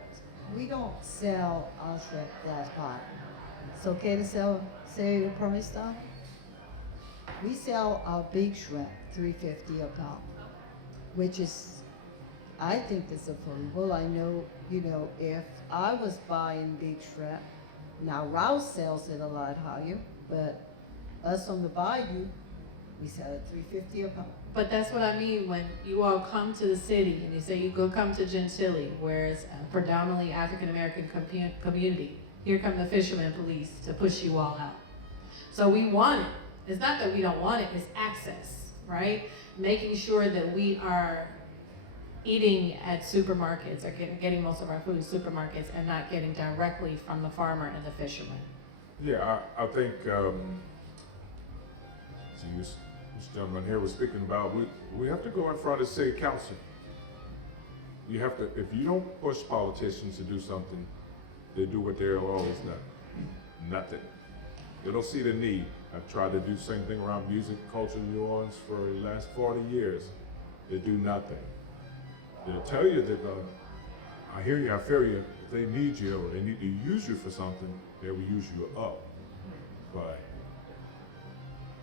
sell our shrimp that high. It's okay to sell your permit stuff? We sell our big shrimp $3.50 a pound, which is, I think it's affordable. I know, if I was buying big shrimp, now Rouse sells it a lot higher, but us on the bayou, we sell it $3.50 a pound. But that's what I mean when you all come to the city and you say you go come to Gentilly, where it's a predominantly African-American community. Here come the fishermen police to push you all out. So we want it. It's not that we don't want it, it's access, right? Making sure that we are eating at supermarkets, or getting most of our food in supermarkets, and not getting directly from the farmer and the fisherman. Yeah, I think this gentleman here was speaking about, we have to go in front of city council. You have to, if you don't push politicians to do something, they do what they're always done. Nothing. They don't see the need. I've tried to do the same thing around music, culture in New Orleans for the last 40 years. They do nothing. They'll tell you they're gonna, I hear you, I feel you. If they need you or they need to use you for something, they will use you up. But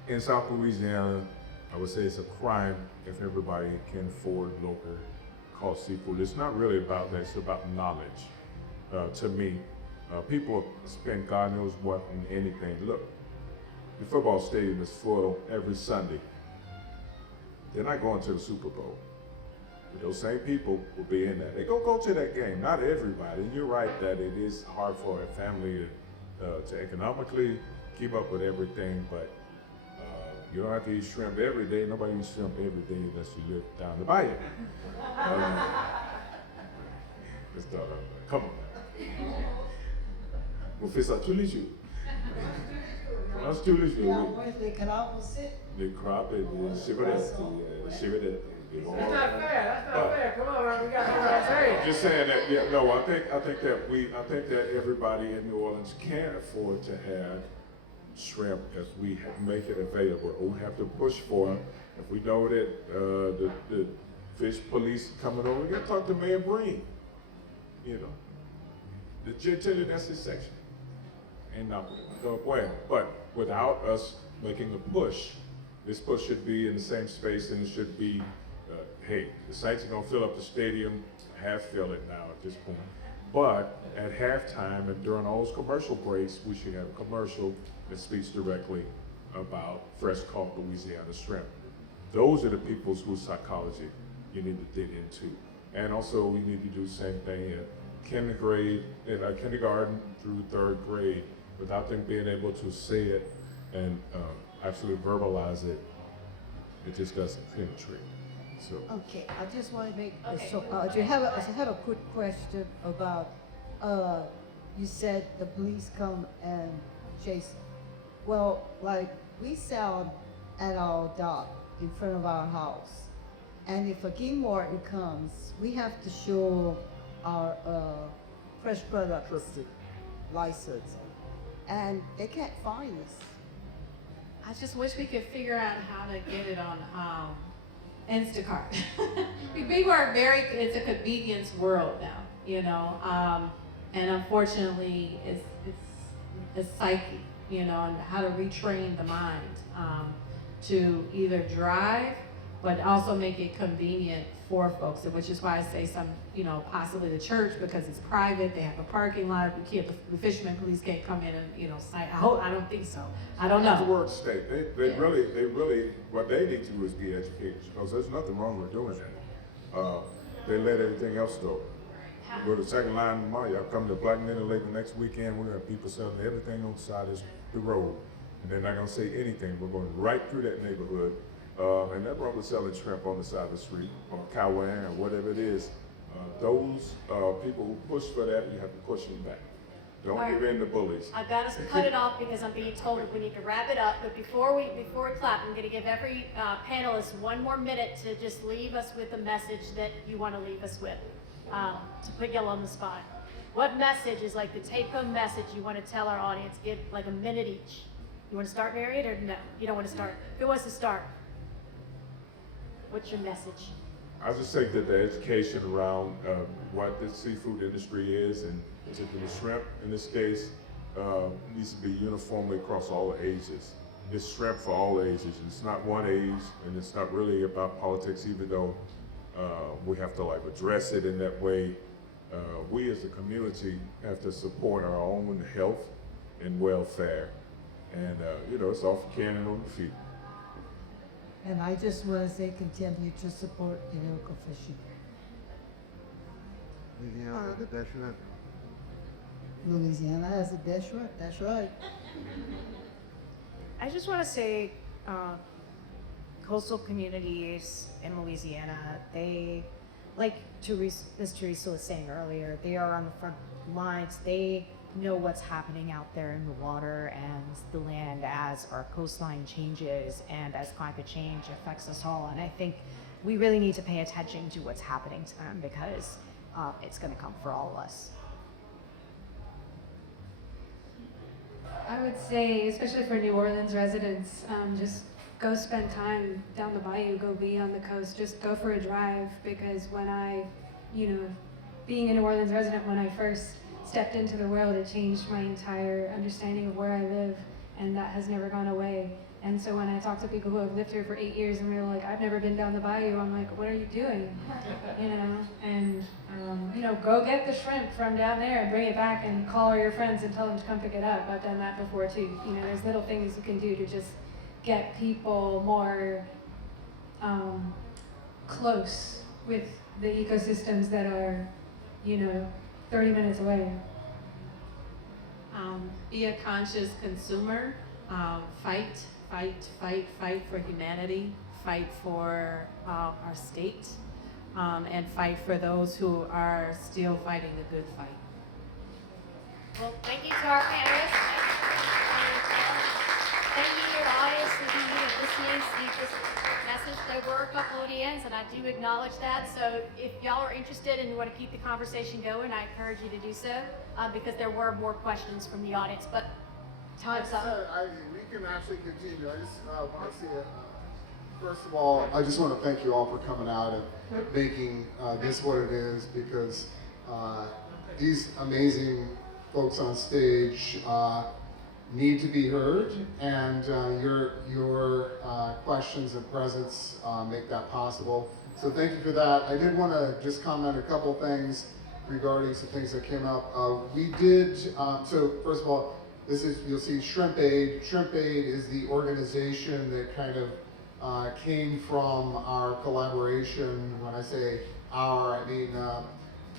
in South Louisiana, I would say it's a crime if everybody can afford local cost seafood. It's not really about that, it's about knowledge. To me, people spend God knows what in anything. Look, the football stadium is full every Sunday. They're not going to the Super Bowl. But those same people will be in there. They go to that game, not everybody. And you're right that it is hard for a family to economically keep up with everything, but you don't have to eat shrimp every day. Nobody eats shrimp every day unless you live down the bayou. Come on. On fait ça tous les jours. On mange tous les jours. Les crabes aussi. Les crabes et les cheverettes. That's not fair. That's not fair. Come on, man. We got to say. I'm just saying that. Yeah, no. I think that everybody in New Orleans can afford to have shrimp if we make it available. Or we have to push for it. If we know that the fish police coming over, we got to talk to Mayor Breen. you know. The genitalia, that's his section. And not well, but without us making a push, this push should be in the same space, and it should be, hey, the sites are gonna fill up the stadium, half fill it now at this point. But at halftime and during all those commercial breaks, we should have a commercial that speaks directly about fresh caught Louisiana shrimp. Those are the people whose psychology you need to dig into. And also we need to do the same thing in kindergarten through 3rd grade, without them being able to say it and actually verbalize it. It just doesn't penetrate. So. Okay, I just want to make, Okay. so, I have a quick question about, you said the police come and chase. Well, like, we sell at our dock in front of our house. And if a game warden comes, we have to show our fresh product license. And they can't find us. I just wish we could figure out how to get it on Instacart. People are it's a convenience world now, you know, and unfortunately it's psyche, you know, and how to retrain the mind to either drive, but also make it convenient for folks, which is why I say some, you know, possibly the church, because it's private, they have a parking lot, the fishermen police can't come in and, you know, cite. I don't think so. I don't know. The word state, they really, what they need to do is be educated, because there's nothing wrong with doing that. They let everything else go. Go to the second line tomorrow, y'all come to Black Men Lake the next weekend, we're gonna have people selling everything on the side of the road. And they're not gonna say anything, we're going right through that neighborhood. And that wrong with selling shrimp on the side of the street, or Hoang, or whatever it is. Those people who push for that, you have to push them back. Don't give in to bullies. I've got to cut it off because I'm being told that we need to wrap it up. But before we clap, I'm going to give every panelist 1 more minute to just leave us with a message that you want to leave us with, to put y'all on the spot. What message is like the take-home message you want to tell our audience? Give like a minute each. You want to start, Marion, or no? You don't want to start? Who wants to start? What's your message? I just think that the education around what the seafood industry is, and particularly shrimp in this case, needs to be uniformly across all ages. It's shrimp for all ages. It's not one age, and it's not really about politics, even though we have to like address it in that way. We as a community have to support our own health and welfare. And you know, it's off the cannon on the feet. And I just want to say continue to support local fishing. Louisiana has the best shrimp. Louisiana has the best shrimp, that's right. I just want to say, coastal communities in Louisiana, they, like Ms. Theresa was saying earlier, they are on the front lines. They know what's happening out there in the water and the land as our coastline changes and as climate change affects us all. And I think we really need to pay attention to what's happening to them, because it's going to come for all of us. I would say, especially for New Orleans residents, just go spend time down the bayou, go be on the coast, just go for a drive, because when I, being a New Orleans resident, when I first stepped into the world, it changed my entire understanding of where I live, and that has never gone away. And so when I talk to people who have lived here for 8 years and they're like, I've never been down the bayou, I'm like, what are you doing? And go get the shrimp from down there and bring it back and call all your friends and tell them to come pick it up. I've done that before too. There's little things you can do to just get people more close with the ecosystems that are, 30 minutes away. Be a conscious consumer. Fight for humanity. Fight for our state. And fight for those who are still fighting the good fight. Well, thank you to our panelists. Thank you to the audience for being here listening to this message. There were a couple of ends, and I do acknowledge that. So if y'all are interested and you want to keep the conversation going, I encourage you to do so, because there were more questions from the audience. But time's up. We can actually continue. I just want to say, first of all, I just want to thank you all for coming out and making this what it is, because these amazing folks on stage need to be heard, and your questions and presence make that possible. So thank you for that. I did want to just comment a couple things regarding some things that came up. We did, so first of all, this is, you'll see Shrimp Aid. Shrimp Aid is the organization that kind of came from our collaboration. When I say our, I mean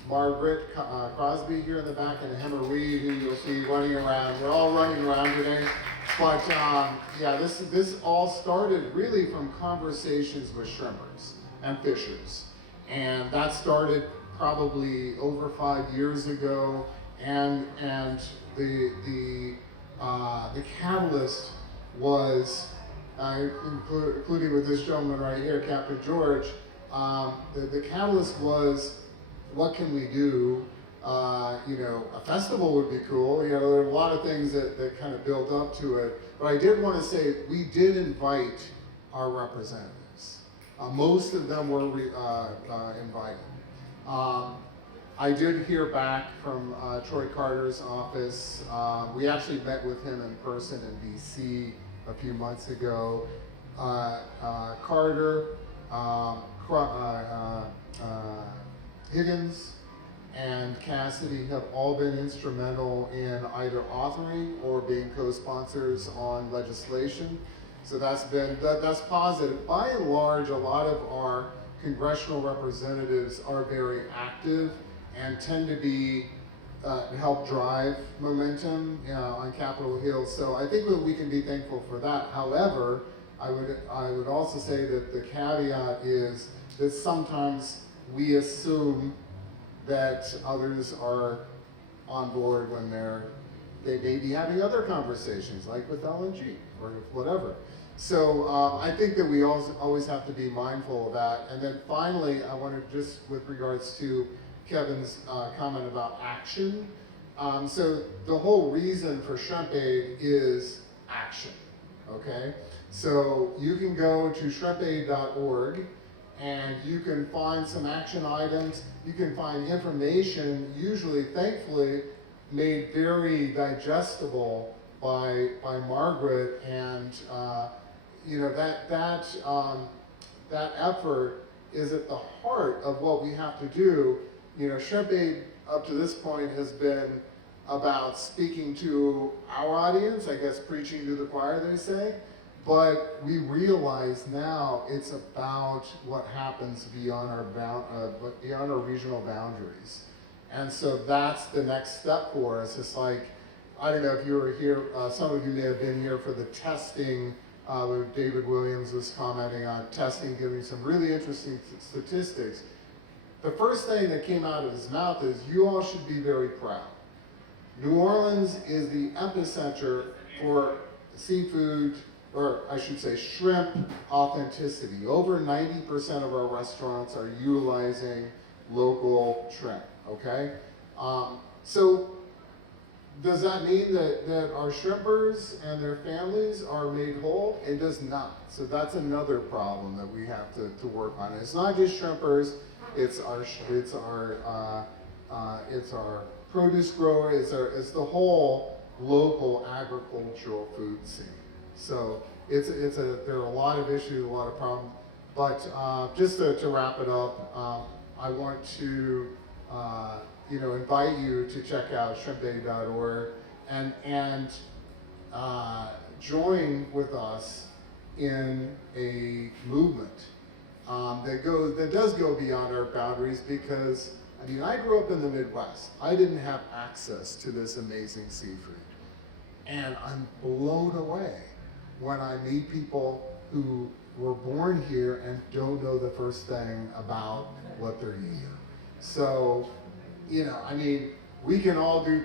Margaret Crosby here in the back, and Emma Reed, who you'll see running around. We're all running around today. But yeah, this all started really from conversations with shrimpers and fishers. And that started probably over 5 years ago. And the catalyst was, including with this gentleman right here, Captain George, the catalyst was, what can we do? You know, a festival would be cool. You know, there are a lot of things that kind of build up to it. But I did want to say, we did invite our representatives. Most of them were invited. I did hear back from Troy Carter's office. We actually met with him in person in DC a few months ago. Carter, Higgins, and Cassidy have all been instrumental in either authoring or being co-sponsors on legislation. So that's positive. By and large, a lot of our congressional representatives are very active and tend to be help drive momentum on Capitol Hill. So I think that we can be thankful for that. However, I would also say that the caveat is that sometimes we assume that others are on board when they may be having other conversations, like with LNG or whatever. So I think that we always have to be mindful of that. And then finally, I want to just, with regards to Kevin's comment about action. So the whole reason for Shrimp Aid is action, okay? So you can go to shrimpaid.org and you can find some action items. You can find information, usually, thankfully, made very digestible by Margaret, and you know, that effort is at the heart of what we have to do. You know, Shrimp Aid up to this point has been about speaking to our audience, I guess preaching to the choir, they say. But we realize now it's about what happens beyond our regional boundaries. And so that's the next step for us. It's like, I don't know if you were here, some of you may have been here for the testing, where David Williams was commenting on testing, giving some really interesting statistics. The first thing that came out of his mouth is, you all should be very proud. New Orleans is the epicenter for seafood, or I should say shrimp authenticity. Over 90% of our restaurants are utilizing local shrimp, okay? So does that mean that our shrimpers and their families are made whole? It does not. So that's another problem that we have to work on. It's not just shrimpers, it's our produce grower, it's the whole local agricultural food scene. So there are a lot of issues, a lot of problems. But just to wrap it up, I want to invite you to check out shrimpaid.org and join with us in a movement that does go beyond our boundaries, because I mean, I grew up in the Midwest. I didn't have access to this amazing seafood. And I'm blown away when I meet people who were born here and don't know the first thing about what they're eating. So, you know, I mean, we can all do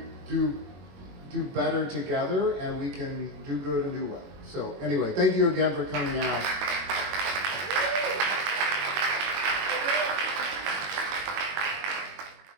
better together, and we can do good and do well. So anyway, thank you again for coming out.